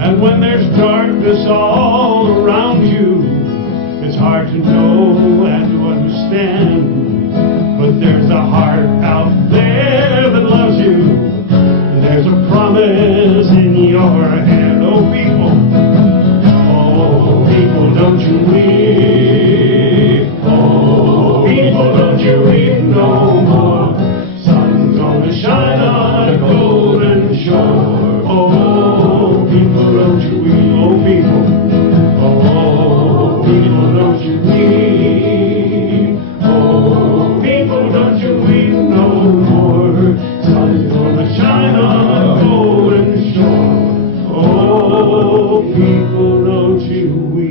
And when there's darkness all around you, it's hard to know and to understand. But there's a heart out there that loves you, and there's a promise in your hand. Oh people, don't you weep. Oh people, don't you weep no more. Sun's gonna shine on a golden shore. Oh people, don't you weep. Oh people, don't you weep. Oh people, don't you weep no more. Sun's gonna shine on a golden shore. Oh people, don't you weep.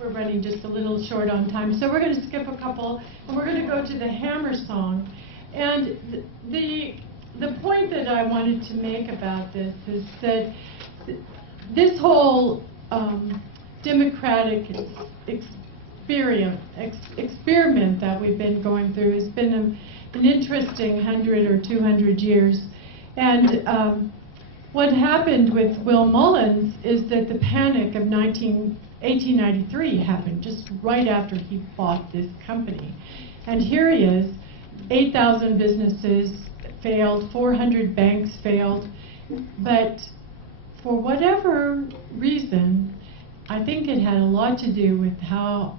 We're running just a little short on time, so we're going to skip a couple, and we're going to go to the Hammer song. And the point that I wanted to make about this is that this whole democratic experiment that we've been going through has been an interesting 100 or 200 years. And what happened with Will Mullins is that the panic of 1893 happened just right after he bought this company. And here he is, 8,000 businesses failed, 400 banks failed, but for whatever reason, I think it had a lot to do with how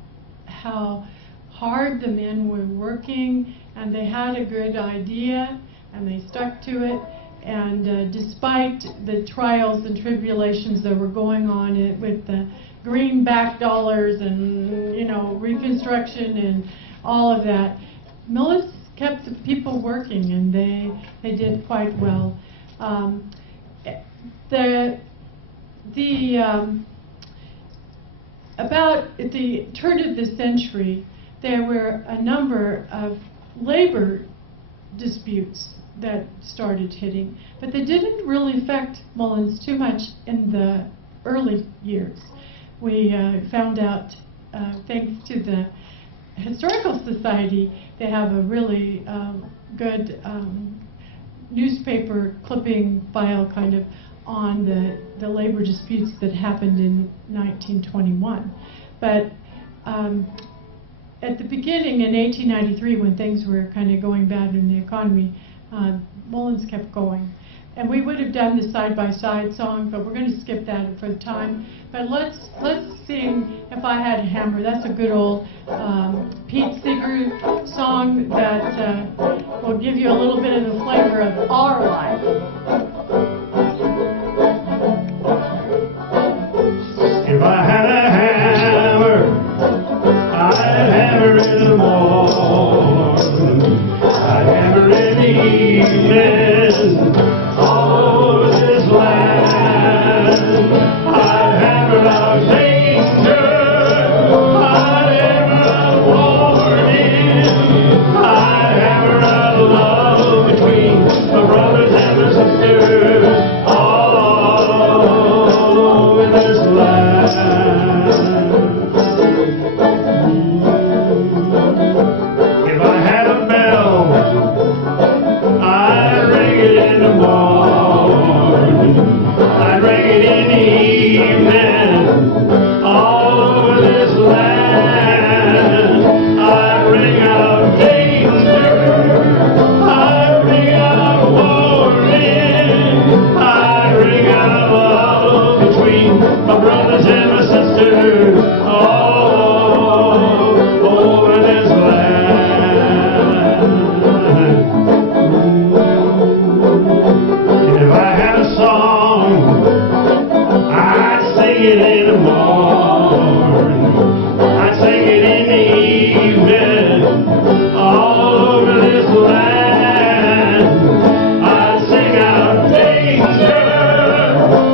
hard the men were working, and they had a good idea, and they stuck to it. And despite the trials and tribulations that were going on with the greenback dollars and, you know, Reconstruction and all of that, Mullins kept the people working, and they did quite well. About at the turn of the century, there were a number of labor disputes that started hitting, but they didn't really affect Mullins too much in the early years. We found out, thanks to the Historical Society, they have a really good newspaper clipping file kind of on the labor disputes that happened in 1921. But at the beginning in 1893, when things were kind of going bad in the economy, Mullins kept going. And we would have done the side-by-side song, but we're going to skip that for the time. But let's sing If I Had a Hammer. That's a good old Pete Seeger song that will give you a little bit of the flavor of our life. If I had a hammer, I'd hammer in the morning, I'd hammer in the evening, all over this land. I'd hammer out danger, I'd hammer out warning, I'd hammer out love between my brothers and my sisters, all over this land. If I had a bell, I'd ring it in the morning, I'd ring it in the evening, all over this land. I'd ring out danger, I'd ring out warning, I'd ring out love between my brothers and my sisters, all over this land. If I had a song, I'd sing it in the morning, I'd sing it in the evening, all over this land. I'd sing out danger,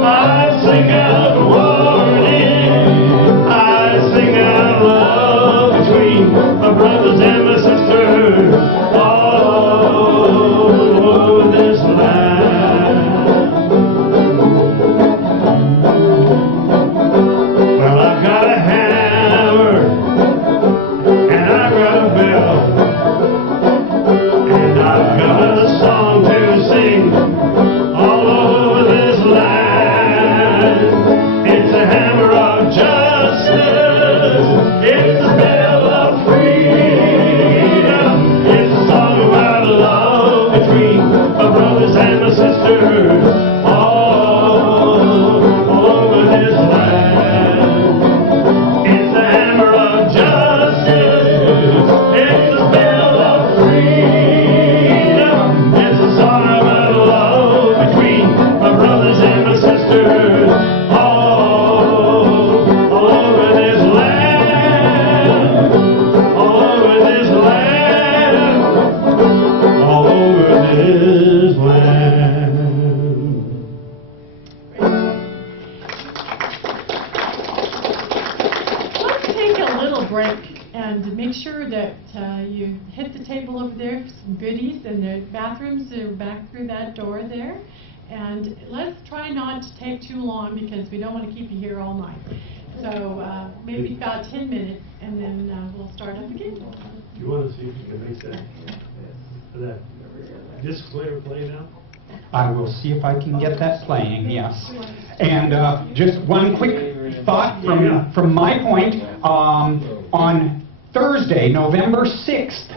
I'd sing out warning, I'd sing out love between my brothers and my sisters, all over this land. Well, I've got a hammer, and I've got a bell, and I've got a song to sing all over this land. It's a hammer of justice, it's a bell of freedom, it's a song about love between my brothers and my sisters, all over this land. It's a hammer of justice, it's a bell of freedom, it's a song about love between my brothers and my sisters, all over this land, all over this land, all over this land. Let's take a little break and make sure that you hit the table over there for some goodies, and the bathrooms are back through that door there. And let's try not to take too long because we don't want to keep you here all night. So maybe about 10 minutes, and then we'll start up again. You want to see if you can make that disclaimer play now? I will see if I can get that playing, yes. And just one quick thought from my point. On Thursday, November 6th,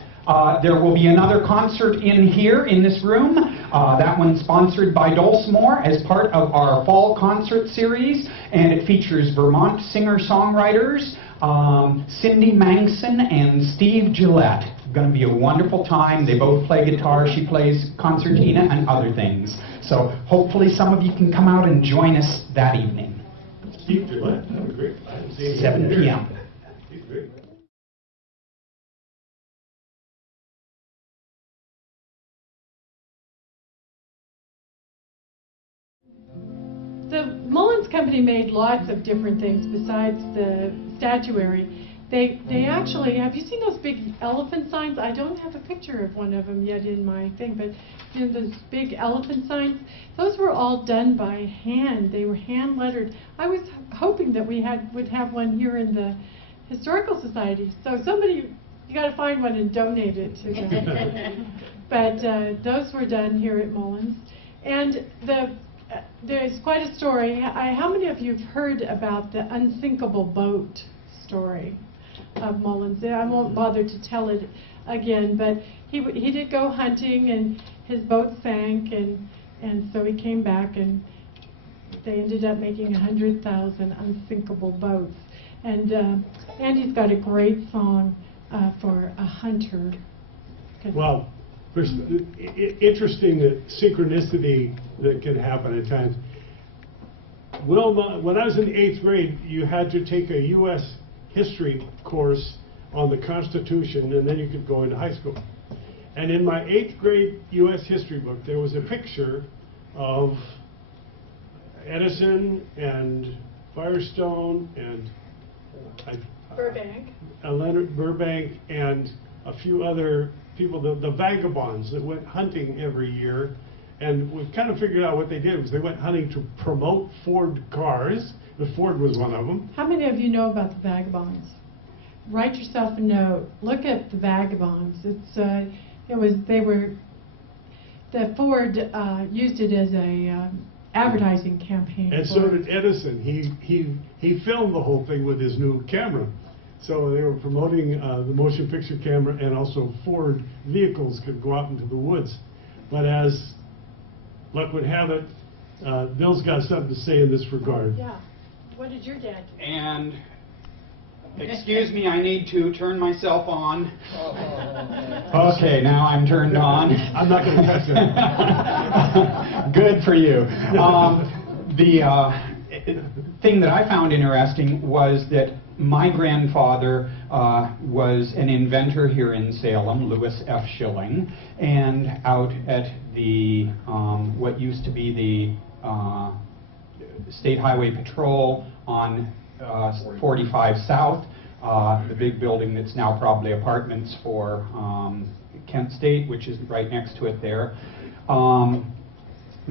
there will be another concert in here, in this room. That one's sponsored by Dulcimore as part of our fall concert series, and it features Vermont singer-songwriters Cindy Mangson and Steve Gillette. Going to be a wonderful time. They both play guitar. She plays concertina and other things. So hopefully some of you can come out and join us that evening. Steve Gillette, that would be great. I haven't seen him 7 in years. p.m. He's great. The Mullins Company made lots of different things besides the statuary. They actually, have you seen those big elephant signs? I don't have a picture of one of them yet in my thing, but you know, those big elephant signs, those were all done by hand. They were hand lettered. I was hoping that we would have one here in the Historical Society. So somebody, you got to find one and donate it to them. But those were done here at Mullins. And there's quite a story. How many of you have heard about the unsinkable boat story of Mullins? I won't bother to tell it again, but he did go hunting and his boat sank, And so he came back, and they ended up making 100,000 unsinkable boats. And Andy's got a great song for a hunter. Well, there's interesting that synchronicity that can happen at times. Wilma, when I was in the 8th grade, you had to take a U.S. history course on the Constitution, and then you could go into high school. And in my 8th grade U.S. history book, there was a picture of Edison and Firestone and Leonard Burbank and a few other people, the vagabonds that went hunting every year. And we kind of figured out what they did was they went hunting to promote Ford cars. The Ford was one of them. How many of you know about the vagabonds? Write yourself a note. Look at the vagabonds. The Ford used it as a advertising campaign. And so did Edison. He filmed the whole thing with his new camera. So they were promoting the motion picture camera, and also Ford vehicles could go out into the woods. But as luck would have it, Bill's got something to say in this regard. Yeah. What did your dad do? And, excuse me, I need to turn myself on. Okay, now I'm turned on. I'm not going to touch it. Good for you. The thing that I found interesting was that my grandfather was an inventor here in Salem, Louis F. Schilling, and out at the what used to be the State Highway Patrol on 45 South, the big building that's now probably apartments for Kent State, which is right next to it there,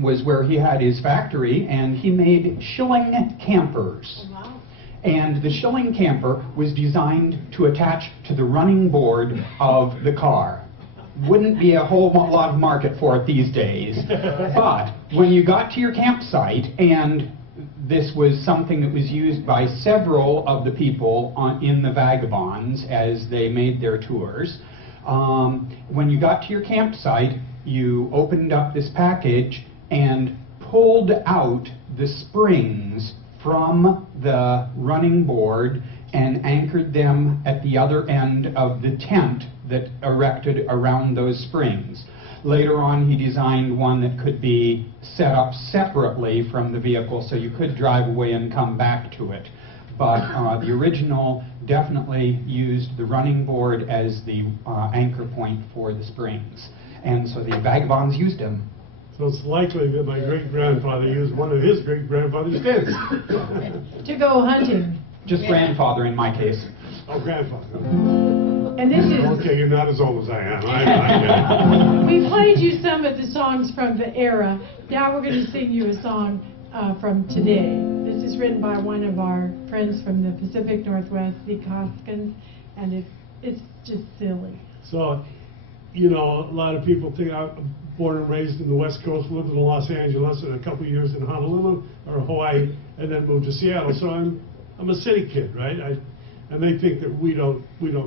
was where he had his factory, and he made Schilling campers. Oh, wow. And the Schilling camper was designed to attach to the running board of the car. Wouldn't be a whole lot of market for it these days. But when you got to your campsite, and this was something that was used by several of the people in the Vagabonds as they made their tours, when you got to your campsite, you opened up this package and pulled out the springs from the running board and anchored them at the other end of the tent that erected around those springs. Later on, he designed one that could be set up separately from the vehicle, so you could drive away and come back to it. But the original definitely used the running board as the anchor point for the springs. And so the Vagabonds used them. So it's likely that my great-grandfather used one of his great-grandfather's tents. To go hunting. Just grandfather in my case. Oh, grandfather. And this is... Okay, you're not as old as I am. I get it. We played you some of the songs from the era. Now we're going to sing you a song from today. This is written by one of our friends from the Pacific Northwest, Zeke Hoskins, and it's just silly. So, you know, a lot of people think I'm born and raised in the West Coast, lived in Los Angeles, and a couple of years in Honolulu or Hawaii, and then moved to Seattle. So I'm a city kid, right? And they think that we don't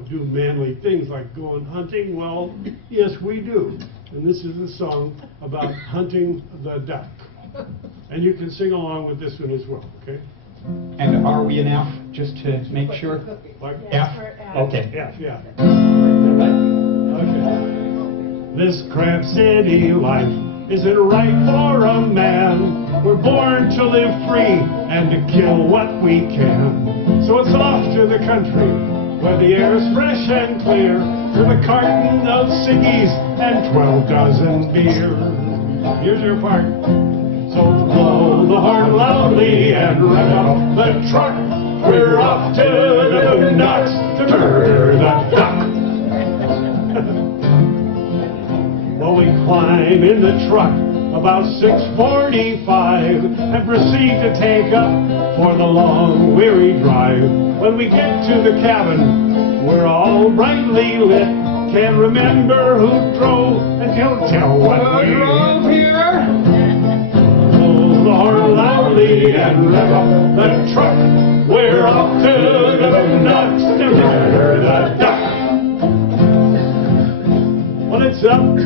do manly things like going hunting. Well, yes, we do. And this is a song about hunting the duck. And you can sing along with this one as well, okay? And are we in F, just to make sure? Like F? Okay. F, yeah. Okay. This cramped city life isn't right for a man. We're born to live free and to kill what we can. So it's off to the country where the air's fresh and clear, with a carton of ciggies and 12 dozen beer. Here's your part. So blow the horn loudly and rev up the truck. We're off to the nuts to murder the duck. Well, we climb in the truck about 6:45 and proceed to take up for the long, weary drive. When we get to the cabin, we're all brightly lit. Can't remember who drove and he'll tell what we drove here. Blow the horn loudly and rev up the truck. We're off to the nuts to murder the duck. Well, it's up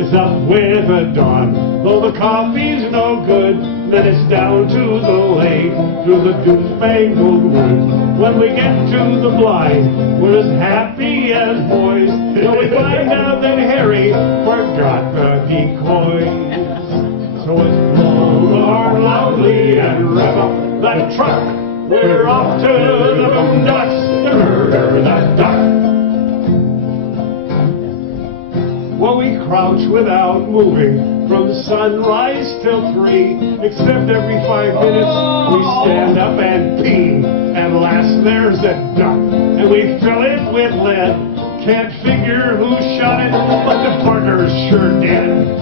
it's up with the dawn. Though the coffee's no good, then it's down to the lake, through the dew-spangled wood. When we get to the blind, we're as happy as boys, till we find out that Harry forgot the decoy. So let's blow the horn loudly and rev up that truck. We're off to the boondocks to murder that duck. Well, we crouch without moving from sunrise till 3, except every 5 minutes we stand up and pee. And last there's a duck, and we fill it with lead. Can't figure who shot it, but the partners sure did.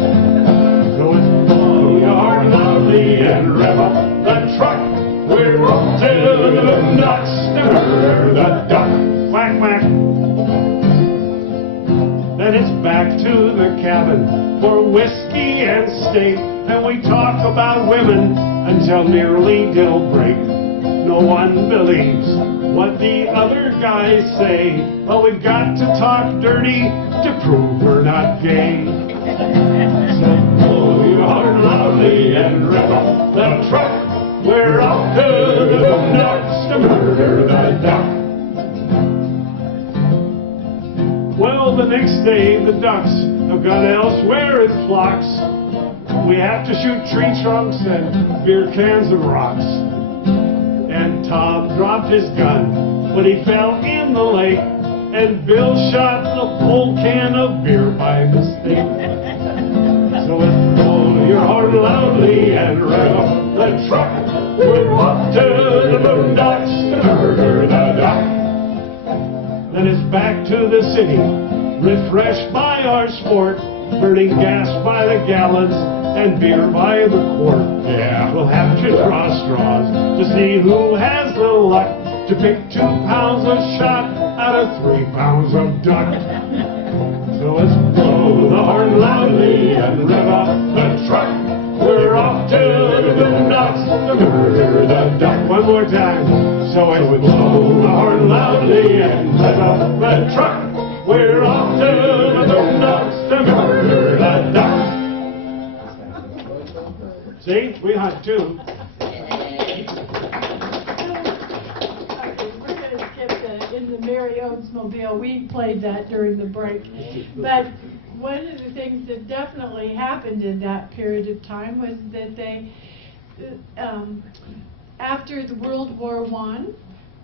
So let's blow your horn loudly and rev up the truck. We're off to the boondocks to murder the duck. Quack, quack. Then it's back to the cabin for whiskey and steak, and we talk about women until nearly daybreak. No one believes what the other guys say, but we've got to talk dirty to prove we're not gay. So blow your horn loudly and rev up the truck. We're off to the boondocks to murder the duck. Well, the next day the ducks have gone elsewhere in flocks. We have to shoot tree trunks and beer cans and rocks. And Tom dropped his gun when he fell in the lake, and Bill shot the whole can of beer by mistake. So let's blow your horn loudly and rev up the truck. We're off to the boondocks to murder the duck. Then it's back to the city, refreshed by our sport, burning gas by the gallons and beer by the quart. Yeah, we'll have to draw straws to see who has the luck to pick 2 pounds of shot out of 3 pounds of duck. So let's blow the horn loudly and rev up the truck. We're off to the boondocks to murder the duck. One more time. So let's blow the horn loudly and rev up the truck. We're off to the boondocks to murder the duck. See, we hunt too. We're going to skip in the Mary Oldsmobile. We played that during the break. But one of the things that definitely happened in that period of time was that they, after the World War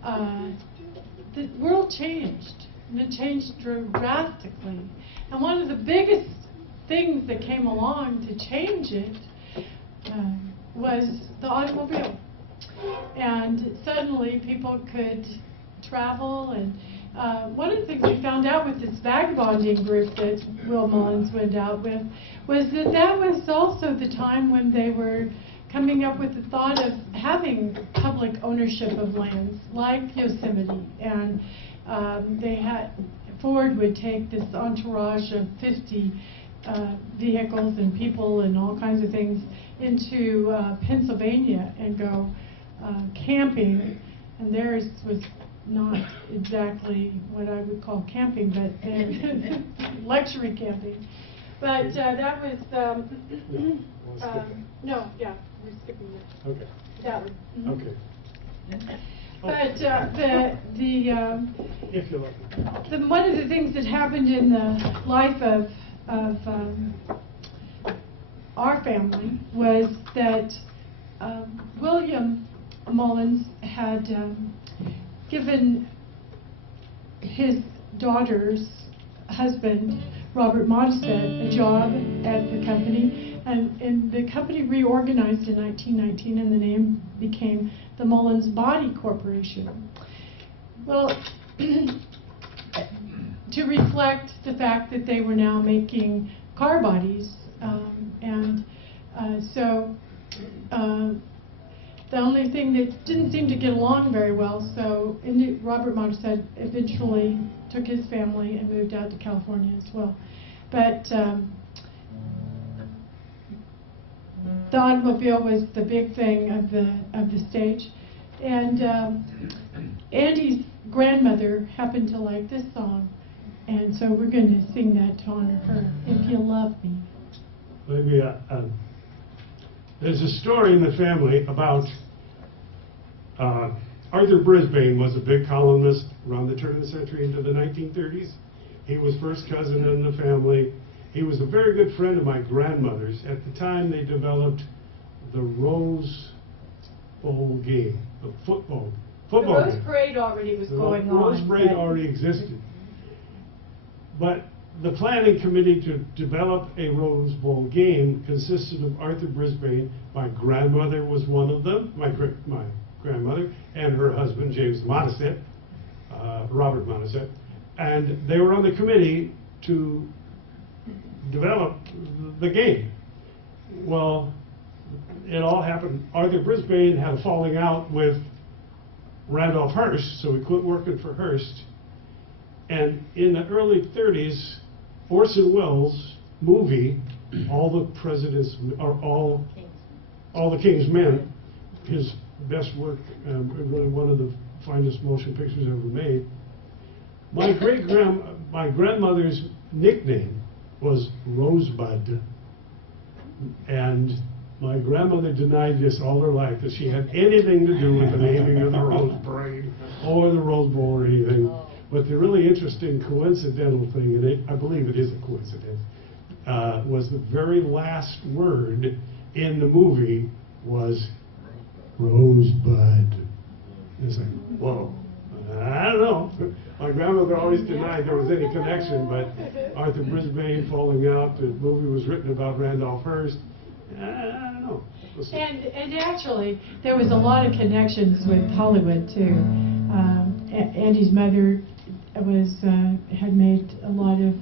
I, the world changed, and it changed drastically. And one of the biggest things that came along to change it was the automobile. And suddenly people could travel, and one of the things we found out with this vagabonding group that Will Mullins went out with was that that was also the time when they were coming up with the thought of having public ownership of lands like Yosemite. And they had, Ford would take this entourage of 50 vehicles and people and all kinds of things into Pennsylvania and go camping, and theirs was not exactly what I would call camping, but luxury camping. But that was, no, yeah, we're skipping that. Okay. That one. Mhm. Okay. But If you're lucky. one of the things that happened in the life of our family was that William Mullins had given his daughter's husband, Robert Modestad, a job at the company, and the company reorganized in 1919, and the name became the Mullins Body Corporation. Well, to reflect the fact that they were now making car bodies, so the only thing that didn't seem to get along very well, so Robert Modestad eventually took his family and moved out to California as well. But the automobile was the big thing of the stage, and Andy's grandmother happened to like this song, and so we're going to sing that to honor her. If You Love Me. maybe there's a story in the family about Arthur Brisbane was a big columnist around the turn of the century into the 1930s. He was first cousin in the family. He was a very good friend of my grandmother's. At the time, they developed the Rose Bowl game, the football The Rose game. Parade already was The going on. Rose Parade but- already existed. But the planning committee to develop a Rose Bowl game consisted of Arthur Brisbane. My grandmother was one of them, my grandmother, and her husband, James Modisette, Robert Modisette. And they were on the committee to develop the game. Well, it all happened. Arthur Brisbane had a falling out with Randolph Hearst, so he quit working for Hearst. And in the early 30s, Orson Welles' movie, All the President's, or All the King's Men, his best work, really one of the finest motion pictures ever made. My grandmother's nickname was Rosebud, and my grandmother denied this all her life, that she had anything to do with the naming of the Rose Parade or the Rose Bowl or anything. But the really interesting coincidental thing, and I believe it is a coincidence, was the very last word in the movie was Rosebud. It's like, whoa. I don't know. My grandmother always denied there was any connection, but Arthur Brisbane falling out, the movie was written about Randolph Hearst. I don't know. We'll see. And actually, there was a lot of connections with Hollywood too. Andy's mother had made a lot of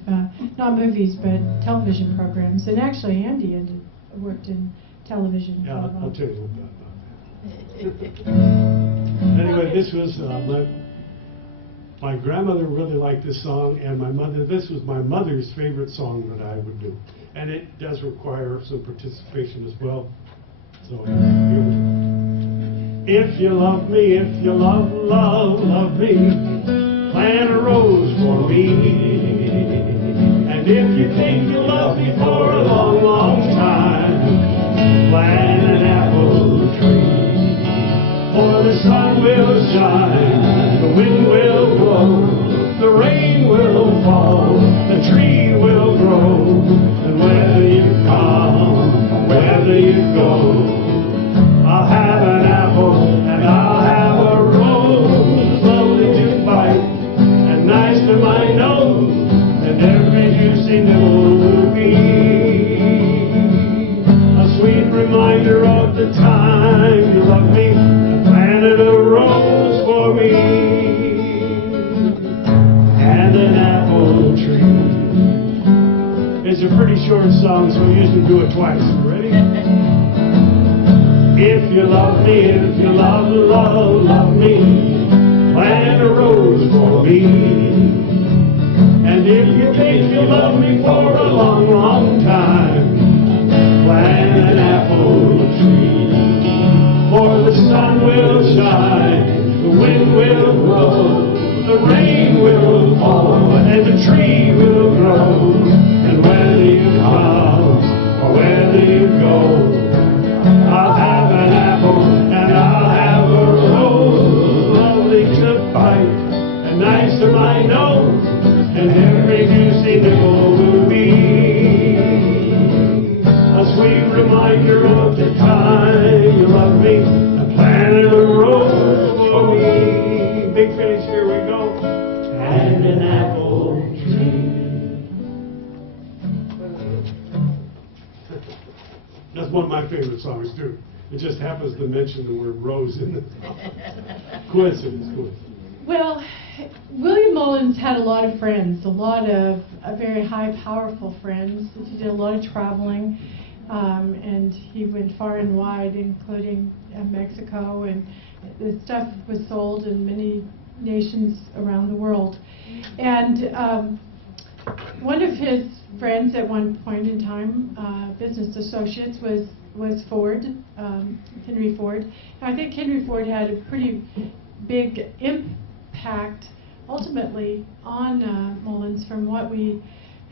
not movies but television programs, and actually Andy worked in television. Yeah, I'll tell you about that. Anyway, this was my grandmother really liked this song, and this was my mother's favorite song that I would do. And it does require some participation as well. So here we go. If you love me, if you love me, plant a rose for me. And if you think you love me for a long, long time, plant an apple tree. For the sun will shine, the wind will blow, the rain will fall, the tree will grow, and whether you come, whether you go, I'll have an apple and I'll have a rose, lovely to bite and nice to my nose, and every juicy nibble will be a sweet reminder of the time you loved me and planted a rose for me and an apple tree. It's a pretty short song, so we usually do it twice. You ready? If you love me, if you love me, plant a rose for me. And if you think you love me for a long, long time, plant an apple tree. For the sun will shine, the wind will blow, the rain will fall, and the tree will grow. And whether you come or whether you go, I'll have an apple and I'll have a rose, lovely to bite and nice to my nose, and every juicy nibble will be a sweet reminder of the time you loved me and planted a rose for me. Big finish, here we go. And an apple tree. That's one of my favorite songs too. It just happens to mention the word rose in it. Coincidence. Well, William Mullins had a lot of friends, a lot of very high, powerful friends. He did a lot of traveling, and he went far and wide, including Mexico, and the stuff was sold in many nations around the world. And one of his friends at one point in time, business associates, was Ford, Henry Ford. And I think Henry Ford had a pretty big impact ultimately on Mullins from what we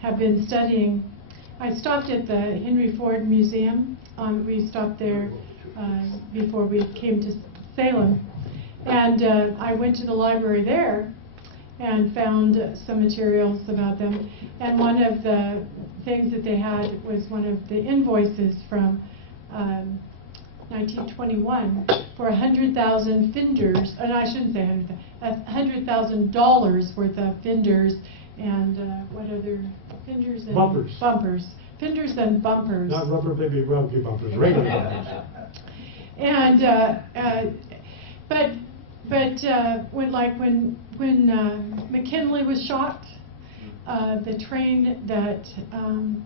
have been studying I stopped at the Henry Ford Museum. We stopped there before we came to Salem. And I went to the library there and found some materials about them. And one of the things that they had was one of the invoices from 1921 for 100,000 fenders, and I shouldn't say 100,000, $100,000 worth of fenders and what other fenders and Bumpers. Fenders and bumpers. Not rubber baby rugby bumpers, regular bumpers. And but when McKinley was shot, the train that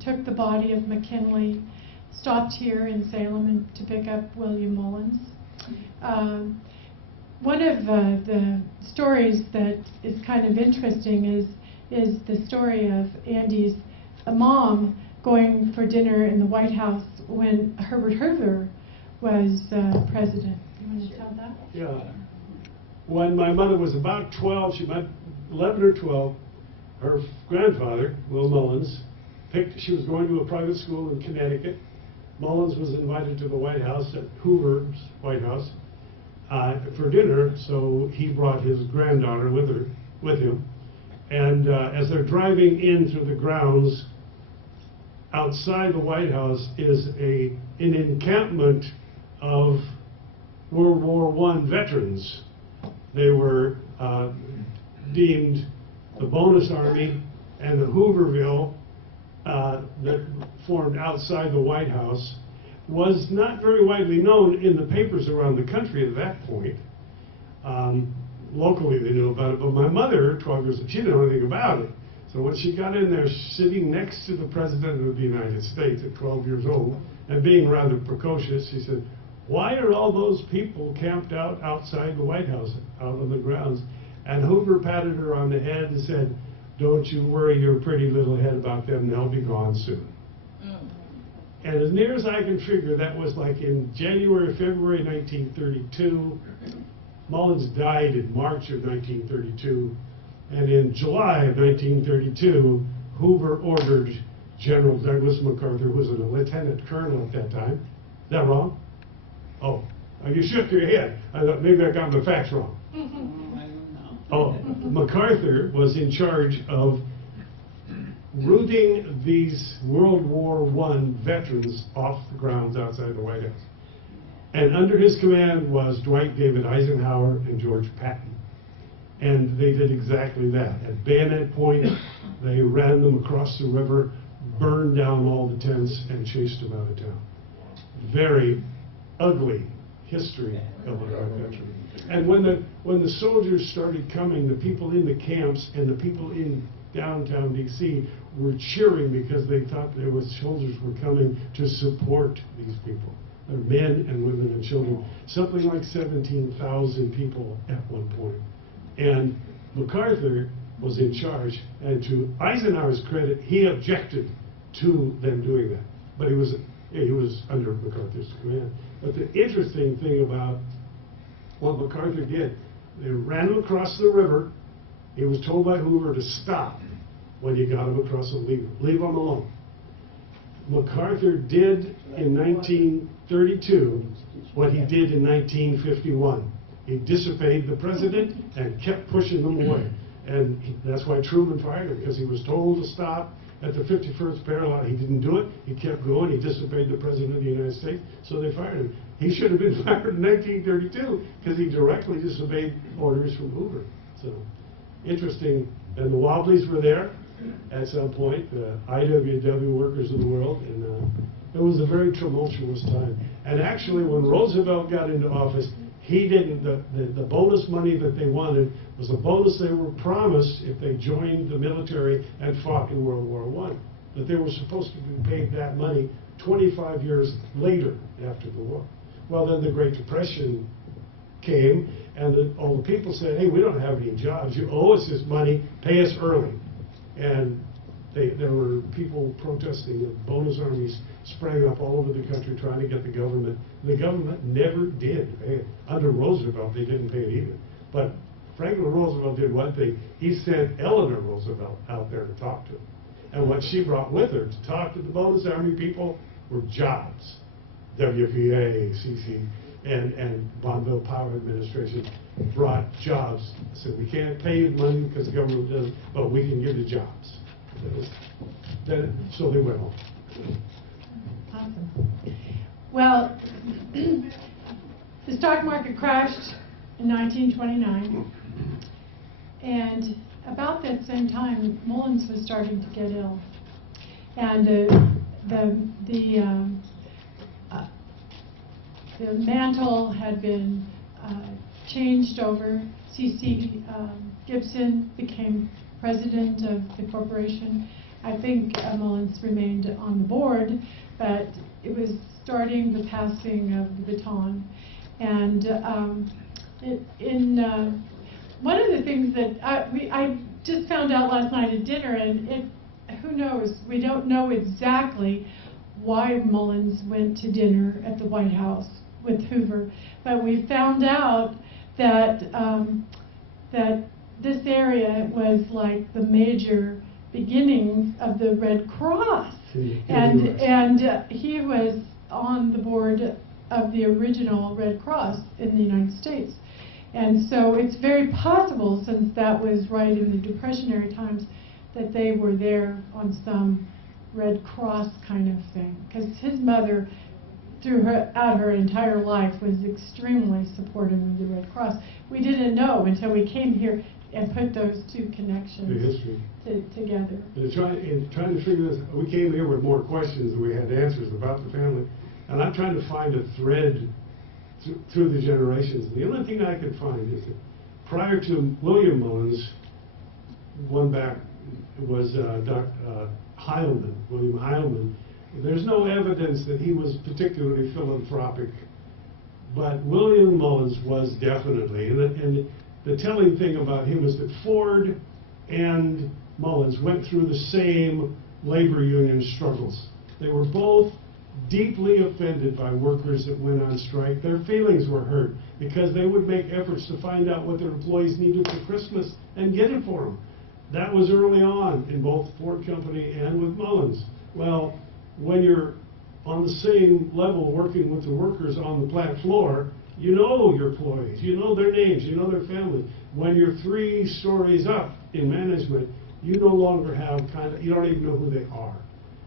took the body of McKinley stopped here in Salem to pick up William Mullins. One of the stories that is kind of interesting is the story of Andy's mom going for dinner in the White House when Herbert Hoover was president. You want to tell that? Yeah. When my mother was about 12, she might 11 or 12, her grandfather, Will Mullins, she was going to a private school in Connecticut. Mullins was invited to the White House, at Hoover's White House, for dinner, so he brought his granddaughter with him. And as they're driving in through the grounds, outside the White House is an encampment of World War I veterans. They were deemed the Bonus Army, and the Hooverville that formed outside the White House was not very widely known in the papers around the country at that point. Locally they knew about it, but my mother, 12 years old, she didn't know anything about it. So when she got in there, sitting next to the President of the United States at 12 years old, and being rather precocious, she said, "Why are all those people camped out outside the White House, out on the grounds?" And Hoover patted her on the head and said, "Don't you worry your pretty little head about them, they'll be gone soon." And as near as I can figure, that was like in January, February 1932. Mullins died in March of 1932. And in July of 1932, Hoover ordered General Douglas MacArthur, who was a lieutenant colonel at that time. Is that wrong? Oh, you shook your head. I thought maybe I got the facts wrong. Oh, MacArthur was in charge of rooting these World War I veterans off the grounds outside the White House. And under his command was Dwight David Eisenhower and George Patton. And they did exactly that. At bayonet point, they ran them across the river, burned down all the tents, and chased them out of town. Very ugly history of our country. And when the soldiers started coming, the people in the camps and the people in downtown D.C. were cheering because they thought there was soldiers were coming to support these people. They're men and women and children. Something like 17,000 people at one point. And MacArthur was in charge, and to Eisenhower's credit, he objected to them doing that. But he was under MacArthur's command. But the interesting thing about what MacArthur did, they ran him across the river. He was told by Hoover to stop when you got him across and leave him alone. MacArthur did in 1932 what he did in 1951. He disobeyed the president and kept pushing them away. And that's why Truman fired him, because he was told to stop at the 51st parallel. He didn't do it. He kept going. He disobeyed the president of the United States, so they fired him. He should have been fired in 1932 because he directly disobeyed orders from Hoover. So interesting. And the Wobblies were there at some point, the IWW workers of the world, and it was a very tumultuous time. And actually, when Roosevelt got into office, he didn't, the bonus money that they wanted was a bonus they were promised if they joined the military and fought in World War I. That they were supposed to be paid that money 25 years later after the war. Well, then the Great Depression came, and all the people said, "Hey, we don't have any jobs. You owe us this money. Pay us early." And there were people protesting, and bonus armies sprang up all over the country trying to get the government. The government never did pay it. Under Roosevelt, they didn't pay it either. But Franklin Roosevelt did one thing. He sent Eleanor Roosevelt out there to talk to him. And what she brought with her to talk to the bonus Army people were jobs. WPA, CC, and Bonneville Power Administration brought jobs. Said, we can't pay you money because the government doesn't, but we can give you jobs. So they went home. Awesome. Well, the stock market crashed in 1929, and about that same time, Mullins was starting to get ill, and the mantle had been changed over. C.C. Gibson became president of the corporation. I think Mullins remained on the board, but it was starting the passing of the baton. And one of the things that I just found out last night at dinner, and who knows, we don't know exactly why Mullins went to dinner at the White House with Hoover, but we found out that that this area was like the major beginnings of the Red Cross, and he was on the board of the original Red Cross in the United States. And so it's very possible, since that was right in the Depressionary times, that they were there on some Red Cross kind of thing. Because his mother, throughout her entire life, was extremely supportive of the Red Cross. We didn't know until we came here and put those two connections together. In trying to figure this, we came here with more questions than we had answers about the family. And I'm trying to find a thread through the generations. The only thing I could find is that prior to William Mullins, one back was Heilman, William Heilman. There's no evidence that he was particularly philanthropic, but William Mullins was definitely. And the telling thing about him is that Ford and Mullins went through the same labor union struggles. They were both deeply offended by workers that went on strike. Their feelings were hurt because they would make efforts to find out what their employees needed for Christmas and get it for them. That was early on in both Ford Company and with Mullins. Well, when you're on the same level working with the workers on the plant floor, you know your employees, you know their names, you know their family. When you're 3 stories up in management, you no longer have you don't even know who they are.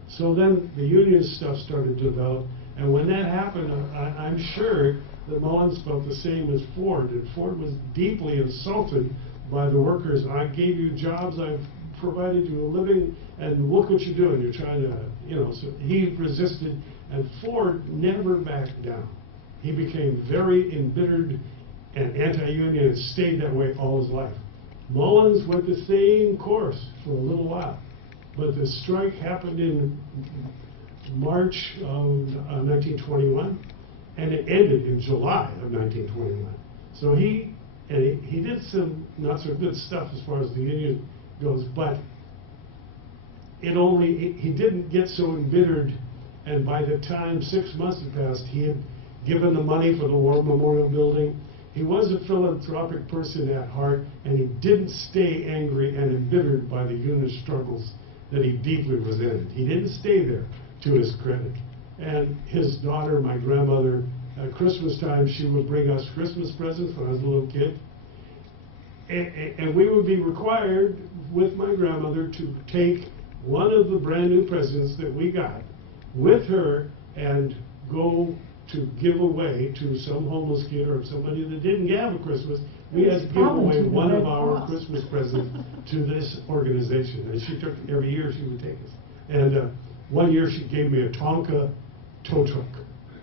So then the union stuff started to develop, and when that happened, I'm sure that Mullins felt the same as Ford, and Ford was deeply insulted by the workers. I gave you jobs, I've provided you a living, and look what you're doing. You're trying to, so he resisted, and Ford never backed down. He became very embittered and anti-union and stayed that way all his life. Mullins went the same course for a little while. But the strike happened in March of 1921, and it ended in July of 1921. So he did some not so good stuff as far as the union goes, but he didn't get so embittered, and by the time 6 months had passed, he had given the money for the War Memorial Building. He was a philanthropic person at heart, and he didn't stay angry and embittered by the union struggles that he deeply resented. He didn't stay there, to his credit. And his daughter, my grandmother, at Christmas time, she would bring us Christmas presents when I was a little kid. And we would be required, with my grandmother, to take one of the brand new presents that we got with her and go to give away to some homeless kid or somebody that didn't have a Christmas. We had to give away one of our Christmas presents to this organization. And she took, every year she would take us. And one year she gave me a Tonka tow truck.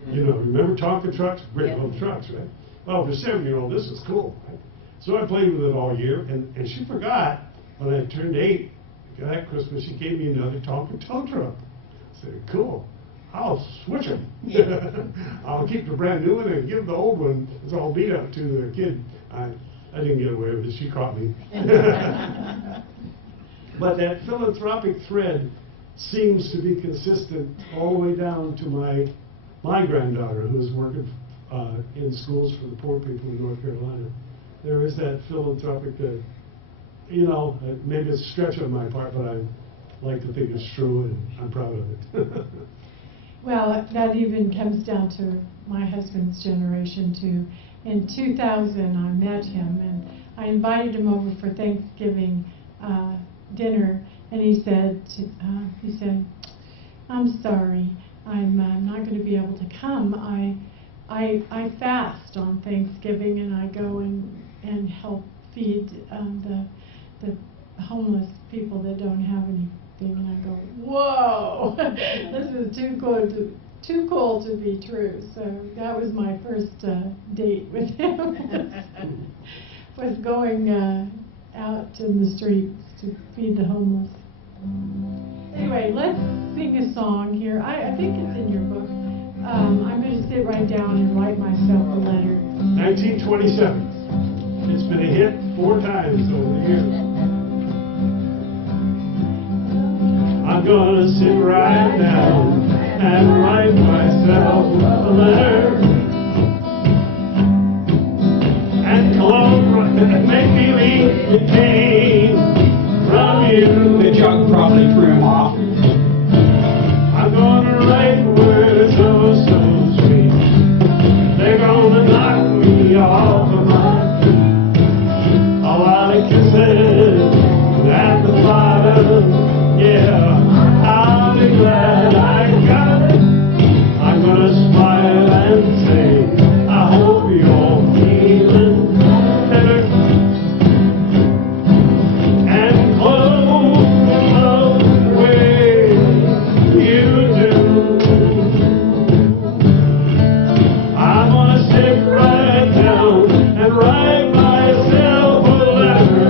You know, remember Tonka trucks? Great little trucks, right? Well, for a 7-year-old, this is cool, right? So I played with it all year, and she forgot, when I turned 8, that Christmas, she gave me another Tonka tow truck. I said, cool. I'll switch them. I'll keep the brand new one and give the old one. It's all beat up to the kid. I didn't get away with it. She caught me. But that philanthropic thread seems to be consistent all the way down to my granddaughter, who is working in schools for the poor people in North Carolina. There is that philanthropic, maybe it's a stretch on my part, but like to think it's true, and I'm proud of it. Well, that even comes down to my husband's generation too. In 2000, I met him, and I invited him over for Thanksgiving dinner, and he said, "I'm sorry, I'm not going to be able to come. I fast on Thanksgiving, and I go and help feed the homeless people that don't have anything." And I go, "Whoa, this is too cool to be true." So that was my first date with him, was going out in the streets to feed the homeless. Anyway, let's sing a song here. I think it's in your book. I'm going to sit right down and write myself a letter. 1927. It's been a hit 4 times over the years. I'm gonna sit right down and write myself a letter, and make believe it came from you. The jug probably threw him off. I'm gonna write words oh so sweet. They're gonna knock me off of my feet. A lot of kisses at the bottom. Yeah, I'll be glad I got it. I'm gonna smile and say, I hope you're feeling better. And close the way you do. I'm gonna sit right down and write myself a letter.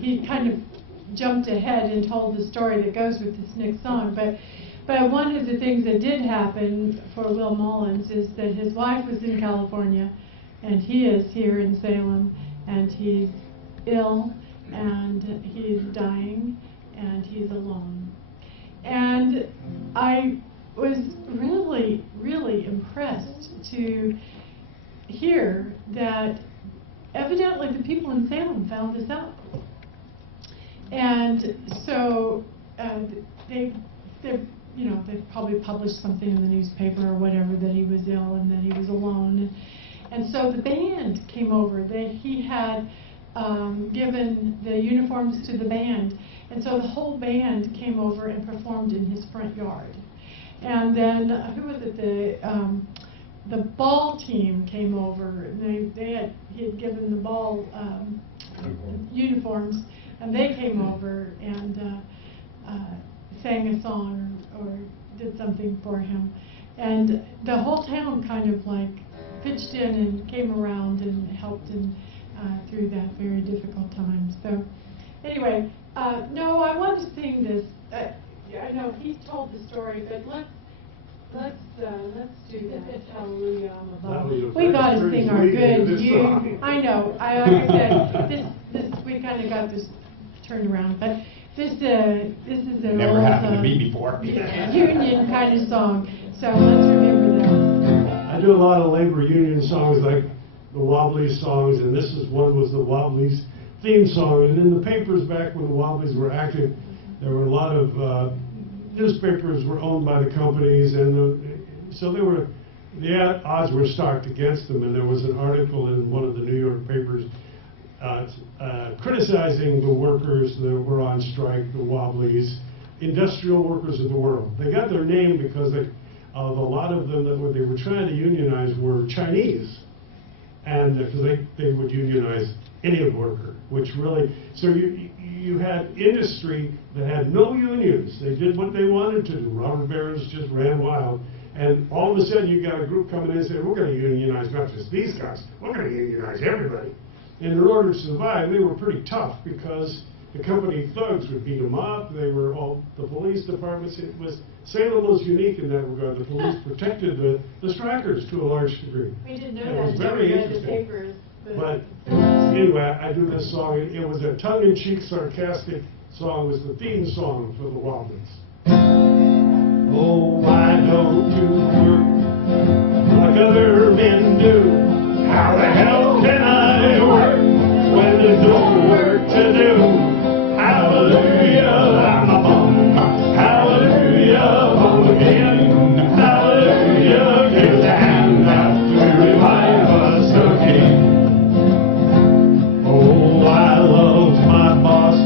He kind of jumped ahead and told the story that goes with this next song. But one of the things that did happen for Will Mullins is that his wife was in California, and he is here in Salem, and he's ill, and he's dying, and he's alone. And I was really, really impressed to hear that evidently the people in Salem found this out. And so they probably published something in the newspaper or whatever that he was ill and that he was alone. And so the band came over. He had given the uniforms to the band, and so the whole band came over and performed in his front yard. And then who was it? The ball team came over. He had given the ball uniforms, and they came over and sang a song or did something for him. And the whole town kind of like pitched in and came around and helped him through that very difficult time. So anyway, no, I want to sing this. I know he told the story, but Let's do that. Hallelujah, I'm That above. was a We gotta very sing our sweet good. this You, song. I know. Like I said, we kind of got this turned around, but this is an Never old, happened to me before. union kind of song. So let's remember that. I do a lot of labor union songs like the Wobblies songs, and this is one was the Wobblies theme song. And in the papers back when the Wobblies were active, there were a lot of newspapers were owned by the companies, and so the odds were stacked against them. And there was an article in one of the New York papers criticizing the workers that were on strike, the Wobblies, industrial workers of the world. They got their name because a lot of them that they were trying to unionize were Chinese, and they would unionize any worker, which really, so you had industry that had no unions. They did what they wanted to do. Robber barons just ran wild, and all of a sudden you got a group coming in and saying, we're going to unionize not just these guys, we're going to unionize everybody. And in order to survive, they were pretty tough because the company thugs would beat them up. They were all, the police departments, Salem was unique in that regard. The police protected the strikers to a large degree. We didn't know It that was until very we read the interesting. papers. But anyway, I do this song. It was a tongue-in-cheek, sarcastic song. It was the theme song for the Wobblies. Oh, why don't you work like other men do? How the hell can I work when there's no work to do? Hallelujah, I'm a bum. Hallelujah, bum again. Hallelujah, give the hand out to revive us again. Oh, I love my boss,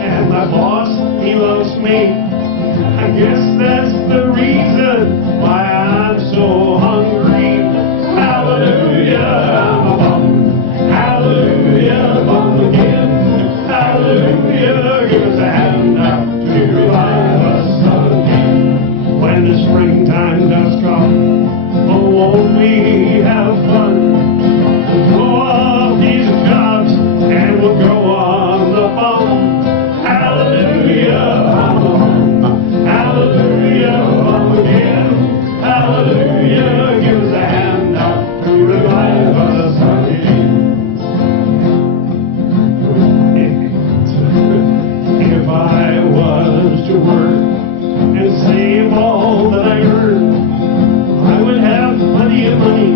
and my boss, he loves me. I guess that's the reason why I'm so hungry. Hallelujah, I'm a bum. Hallelujah, bum again. Hallelujah, give us a hand out to revive us again. When the springtime does come, oh, won't we have fun? We'll go off these jobs and we'll go on the bum. Hallelujah, I'm a bum. Hallelujah, bum again. Hallelujah, give us a hand out to revive us again. If I was to work and save all that I earn, I would have plenty of money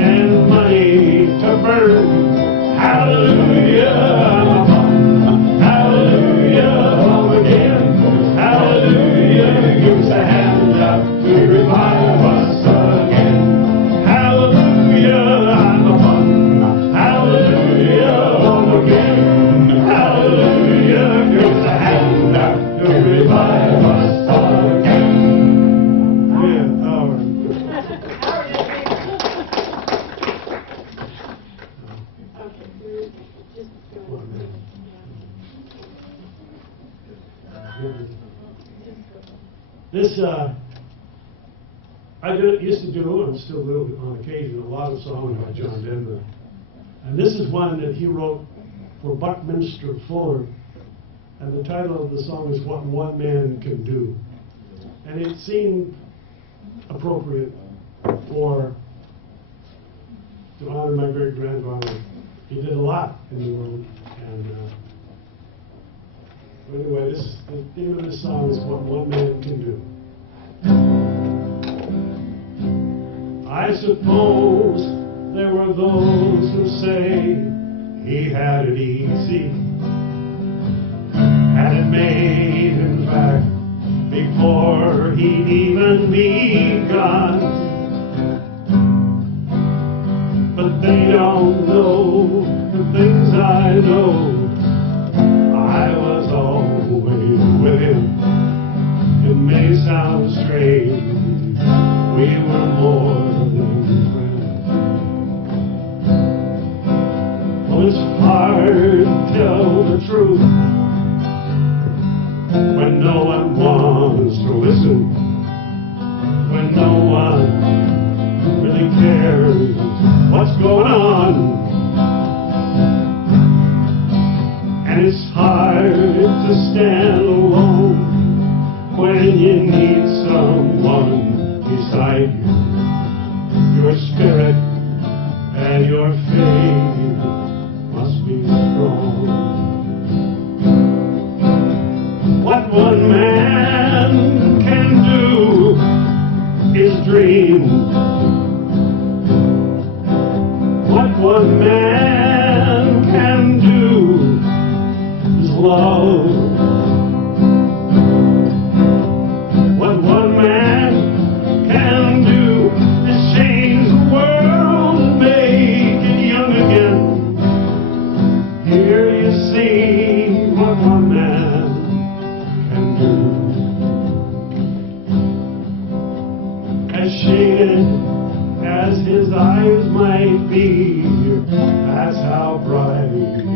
and money to burn. Hallelujah, I'm a bum. Hallelujah, bum again. Hallelujah, give us a hand out to revive us again. Hallelujah, I'm a bum. Hallelujah, bum again. Hallelujah, give us a hand out to revive us again. Yeah, all right. This, used to do, and still do on occasion, a lot of songs by John Denver. And this is one that he wrote for Buckminster Fuller. And the title of the song is What One Man Can Do. And it seemed appropriate to honor my great-grandfather. He did a lot in the world. And anyway, the theme of this song is What One Man Can Do. I suppose there were those who say he had it easy, had it made, in fact, before he'd even begun. But they don't know the things I know. I was always with him. It may sound strange, we were more than friends. Oh, it's hard to tell the truth when no one wants to listen, when no one really cares what's going on. And it's hard to stand alone when you need someone beside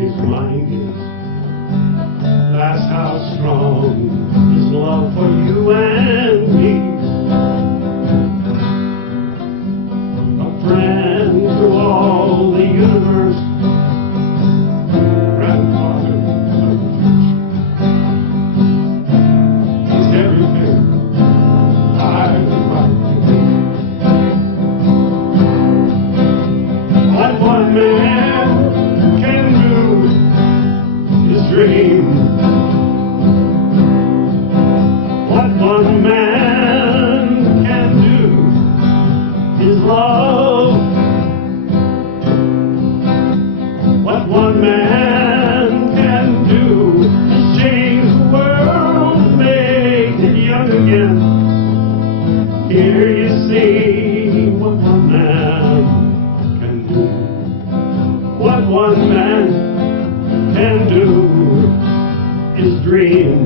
his mind is. That's how strong his love for you and me. A friend to all the universe, grandfather of the future. He's everything I would like to be. What one man can do is dream. What one man can do is love. What one man can do is change the world, make it young again. Here you see what one man can do. What one man can do is dream.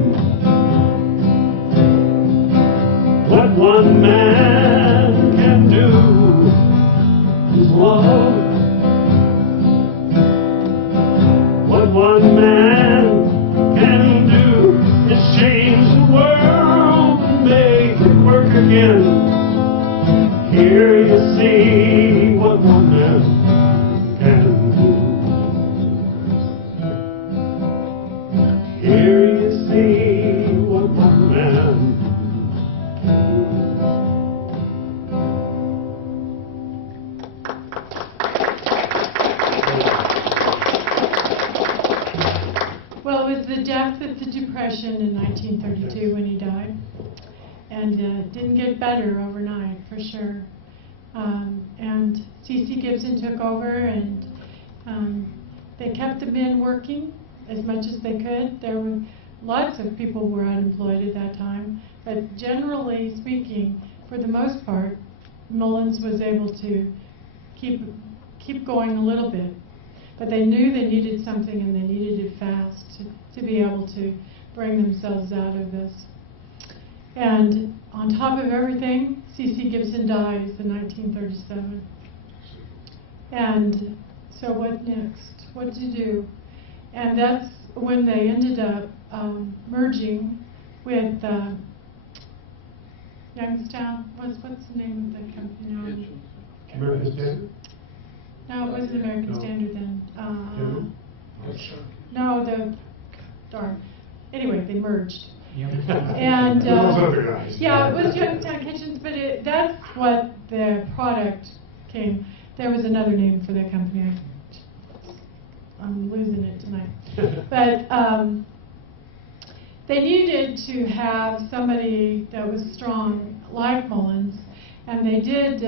What one man can do is love. What one man can do is change the world and make it work again. Here you see what one man can do. Here you see what one man. Well, it was the depth of the Depression in 1932 when he died, and it didn't get better overnight, for sure. And C.C. Gibson took over, and they kept the men working as much as they could. There were lots of people were unemployed at that time, but generally speaking, for the most part, Mullins was able to keep going a little bit. But they knew they needed something, and they needed it fast to be able to bring themselves out of this. And on top of everything, C.C. Gibson dies in 1937. And so what next? What to do? And that's when they ended up merging with Youngstown. What's the name of the company now? American Standard? No, it wasn't American No. Standard then. Cameron? Darn. Anyway, they merged. Yep. And Those other guys. yeah, it was Youngstown Kitchens, but that's what the product came. There was another name for that company. I'm losing it tonight. But they needed to have somebody that was strong like Mullins, and they did.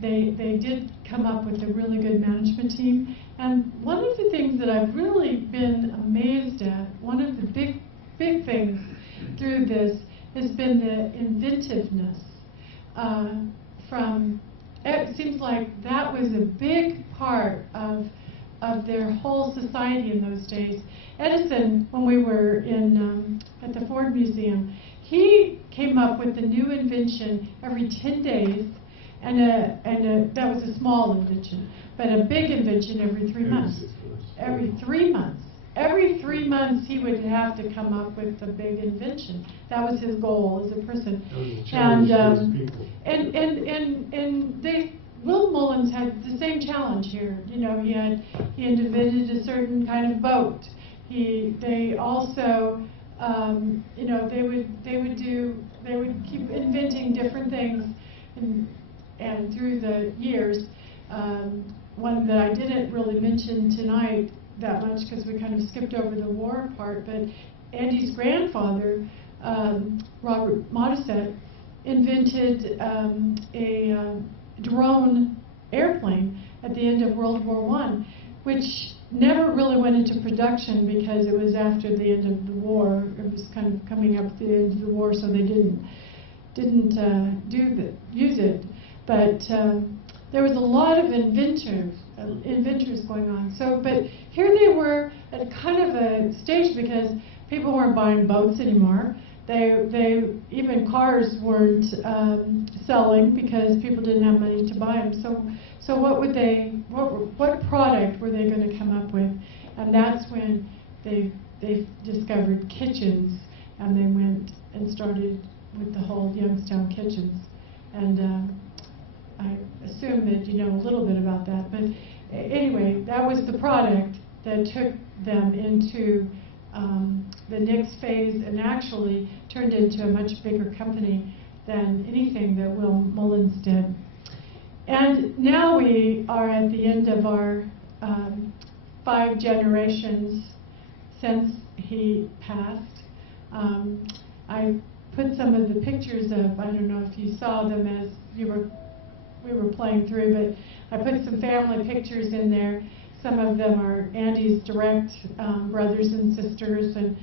They did come up with a really good management team. And one of the things that I've really been amazed at, one of the big things through this, has been the inventiveness. It seems like that was a big part of their whole society in those days. Edison, when we were at the Ford Museum, he came up with a new invention every 10 days. That was a small invention, but a big invention every 3 months. Every 3 months. Every 3 months he would have to come up with a big invention. That was his goal as a person. That was a challenge to those people. And Will Mullins had the same challenge here. You know, he invented a certain kind of boat. They also, you know, they would keep inventing different things. And through the years, one that I didn't really mention tonight that much because we kind of skipped over the war part, but Andy's grandfather, Robert Modisette, invented a drone airplane at the end of World War I, which never really went into production because it was after the end of the war. It was kind of coming up at the end of the war, so they didn't use it. But there was a lot of inventors going on. So, but here they were at a kind of a stage because people weren't buying boats anymore. Even cars weren't selling because people didn't have money to buy them. So what product were they going to come up with? And that's when they discovered kitchens, and they went and started with the whole Youngstown kitchens. And I assume that you know a little bit about that. But anyway, that was the product that took them into the next phase, and actually turned into a much bigger company than anything that Will Mullins did. And now we are at the end of our 5 generations since he passed. I put some of the pictures of, I don't know if you saw them as we were playing through, but I put some family pictures in there. Some of them are Andy's direct brothers and sisters, and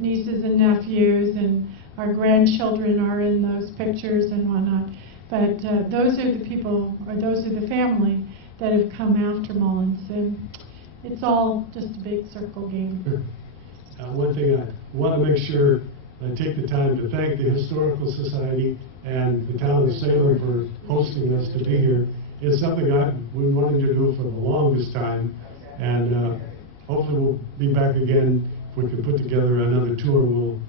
nieces and nephews, and our grandchildren are in those pictures and whatnot. But those are the people, or those are the family that have come after Mullins, and it's all just a big circle game. One thing I want to make sure I take the time to thank the Historical Society and the town of Salem for hosting us to be here. It's something I've been wanting to do for the longest time, and hopefully we'll be back again. If we can put together another tour, we'll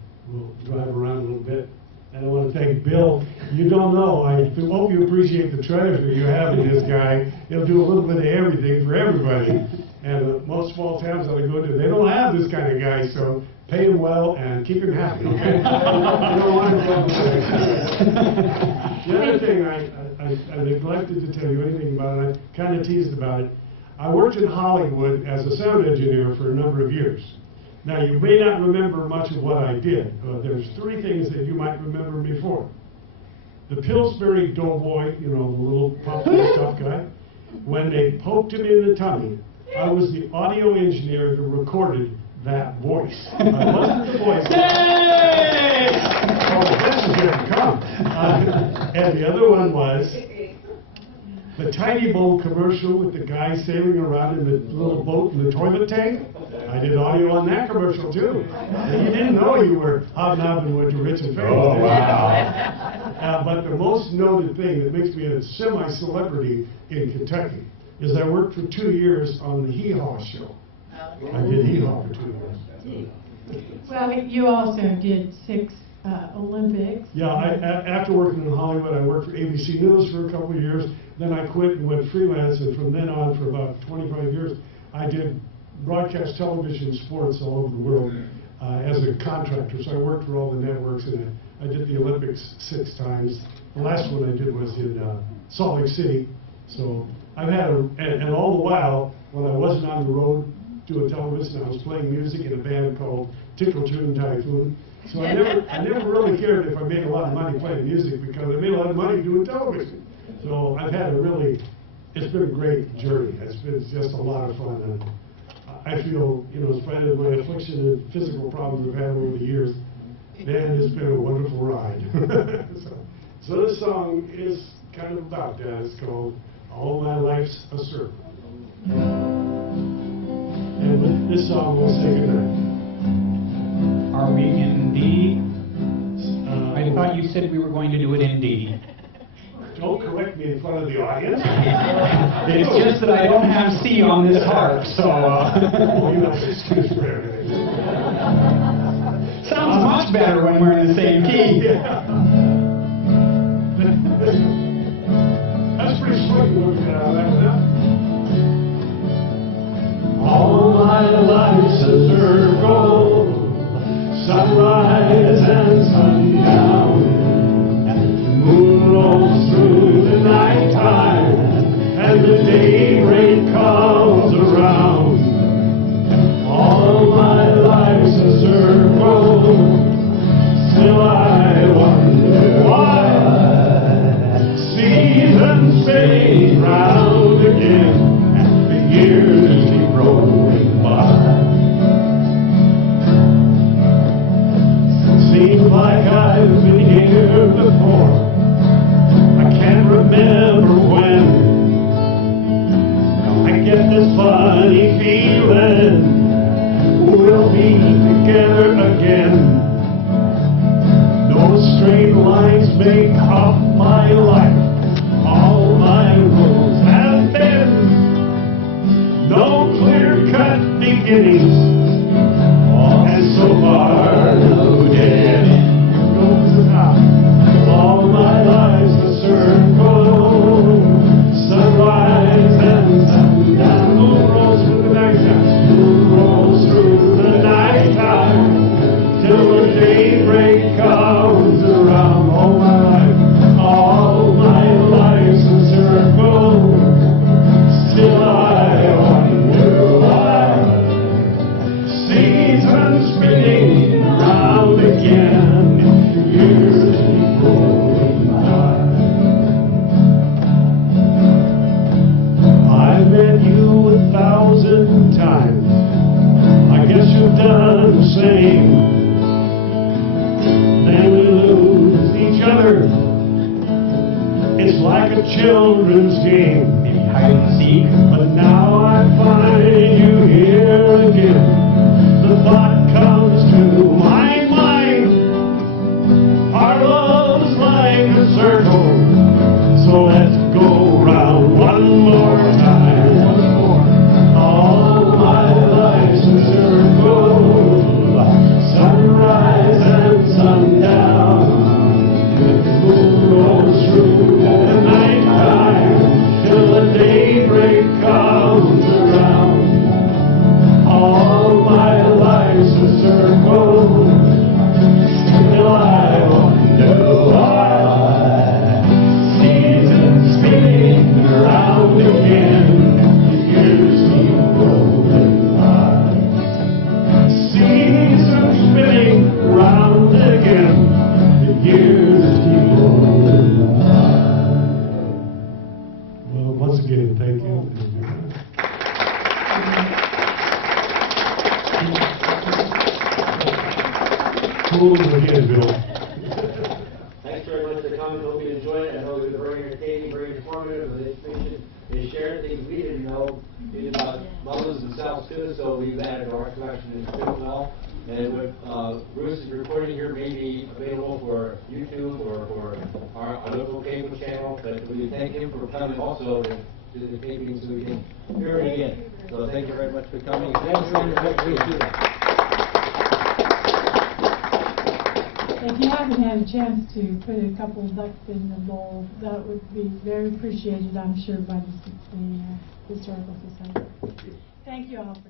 drive around a little bit. And I want to thank Bill. You don't know, I hope you appreciate the treasure you have in this guy. He'll do a little bit of everything for everybody. And most small towns that I go to, they don't have this kind of guy, so pay him well and keep him happy, okay? You don't want him to The other thing I neglected to tell you anything about it, I kind of teased about it. I worked in Hollywood as a sound engineer for a number of years. Now, you may not remember much of what I did, but there's 3 things that you might remember me for. The Pillsbury Doughboy, you know, the little puffy tough guy, when they poked him in the tummy, I was the audio engineer that recorded that voice. I wasn't the voice. Yay! Oh, this is going to come. And the other one was the Tiny Bowl commercial with the guy sailing around in the little boat in the toilet tank. I did audio on that commercial too. And you didn't know you were hobnobbing with your rich and famous. Oh, wow. But the most noted thing that makes me a semi-celebrity in Kentucky is I worked for 2 years on the Hee Haw show. I did Hee Haw for 2 years. Well, you also did 6 Olympics. Yeah, after working in Hollywood, I worked for ABC News for a couple of years. Then I quit and went freelance, and from then on, for about 25 years, I did broadcast television sports all over the world as a contractor. So I worked for all the networks, and I did the Olympics 6 times. The last one I did was in Salt Lake City. So I've had and all the while, when I wasn't on the road doing television, I was playing music in a band called Tickle Tune Typhoon. So I never really cared if I made a lot of money playing music, because I made a lot of money doing television. So I've had it's been a great journey. It's been just a lot of fun. And I feel, you know, in spite of my affliction and physical problems I've had over the years, man, it's been a wonderful ride. So this song is kind of about that. It's called All My Life's a Circle. And with this song, we'll say goodnight. Are we in D? I thought you said we were going to do it in D. Don't correct me in front of the audience. It's just that I don't have C on this harp, so... Well, you know, excuse for everything. Sounds much better when we're in the same key. Yeah. That's pretty sweet when we get out of that one, huh? All my life's a circle, sunrise and sundown. Moon rolls through the nighttime, and the daybreak comes around. All my life's a circle, still I wonder cut beginnings, and so far no dead end. Goes the top. All my life's a circle, sunrise and sundown. Moon rolls through the nighttime, moon rolls through the nighttime, till the daybreak comes around. All my life's a circle, still I wonder why. Seasons spinning round again, years keep going by. I've met you 1,000 times, I guess you've done the same. Then we lose each other, it's like a children's game. Maybe hide and seek. But now I find you here again. The thought comes to my mind, our love's like a circle, so let's go round one more time. All my life's a circle, sunrise and sundown, moon rolls through the nighttime, till the daybreak comes around. All my life's a circle, still I wonder why. Seasons spinning around again, years keep going by. Seasons spinning round again, years keep going by. Well, once again, thank you. Cool again, Bill. Thanks very much for coming. Hope you enjoyed it. I know it was very entertaining, very informative. The information is sharing things we didn't know about Mullins themselves too. So we've added to our collection and it's been well. And what Bruce's recording here may be available for YouTube or for our local cable channel. But we thank him for coming also to the taping so we can hear it again. So thank you very much for coming. Please do that. If you haven't had a chance to put a couple of ducks in the bowl, that would be very appreciated, I'm sure, by the Historical Society. Thank you all for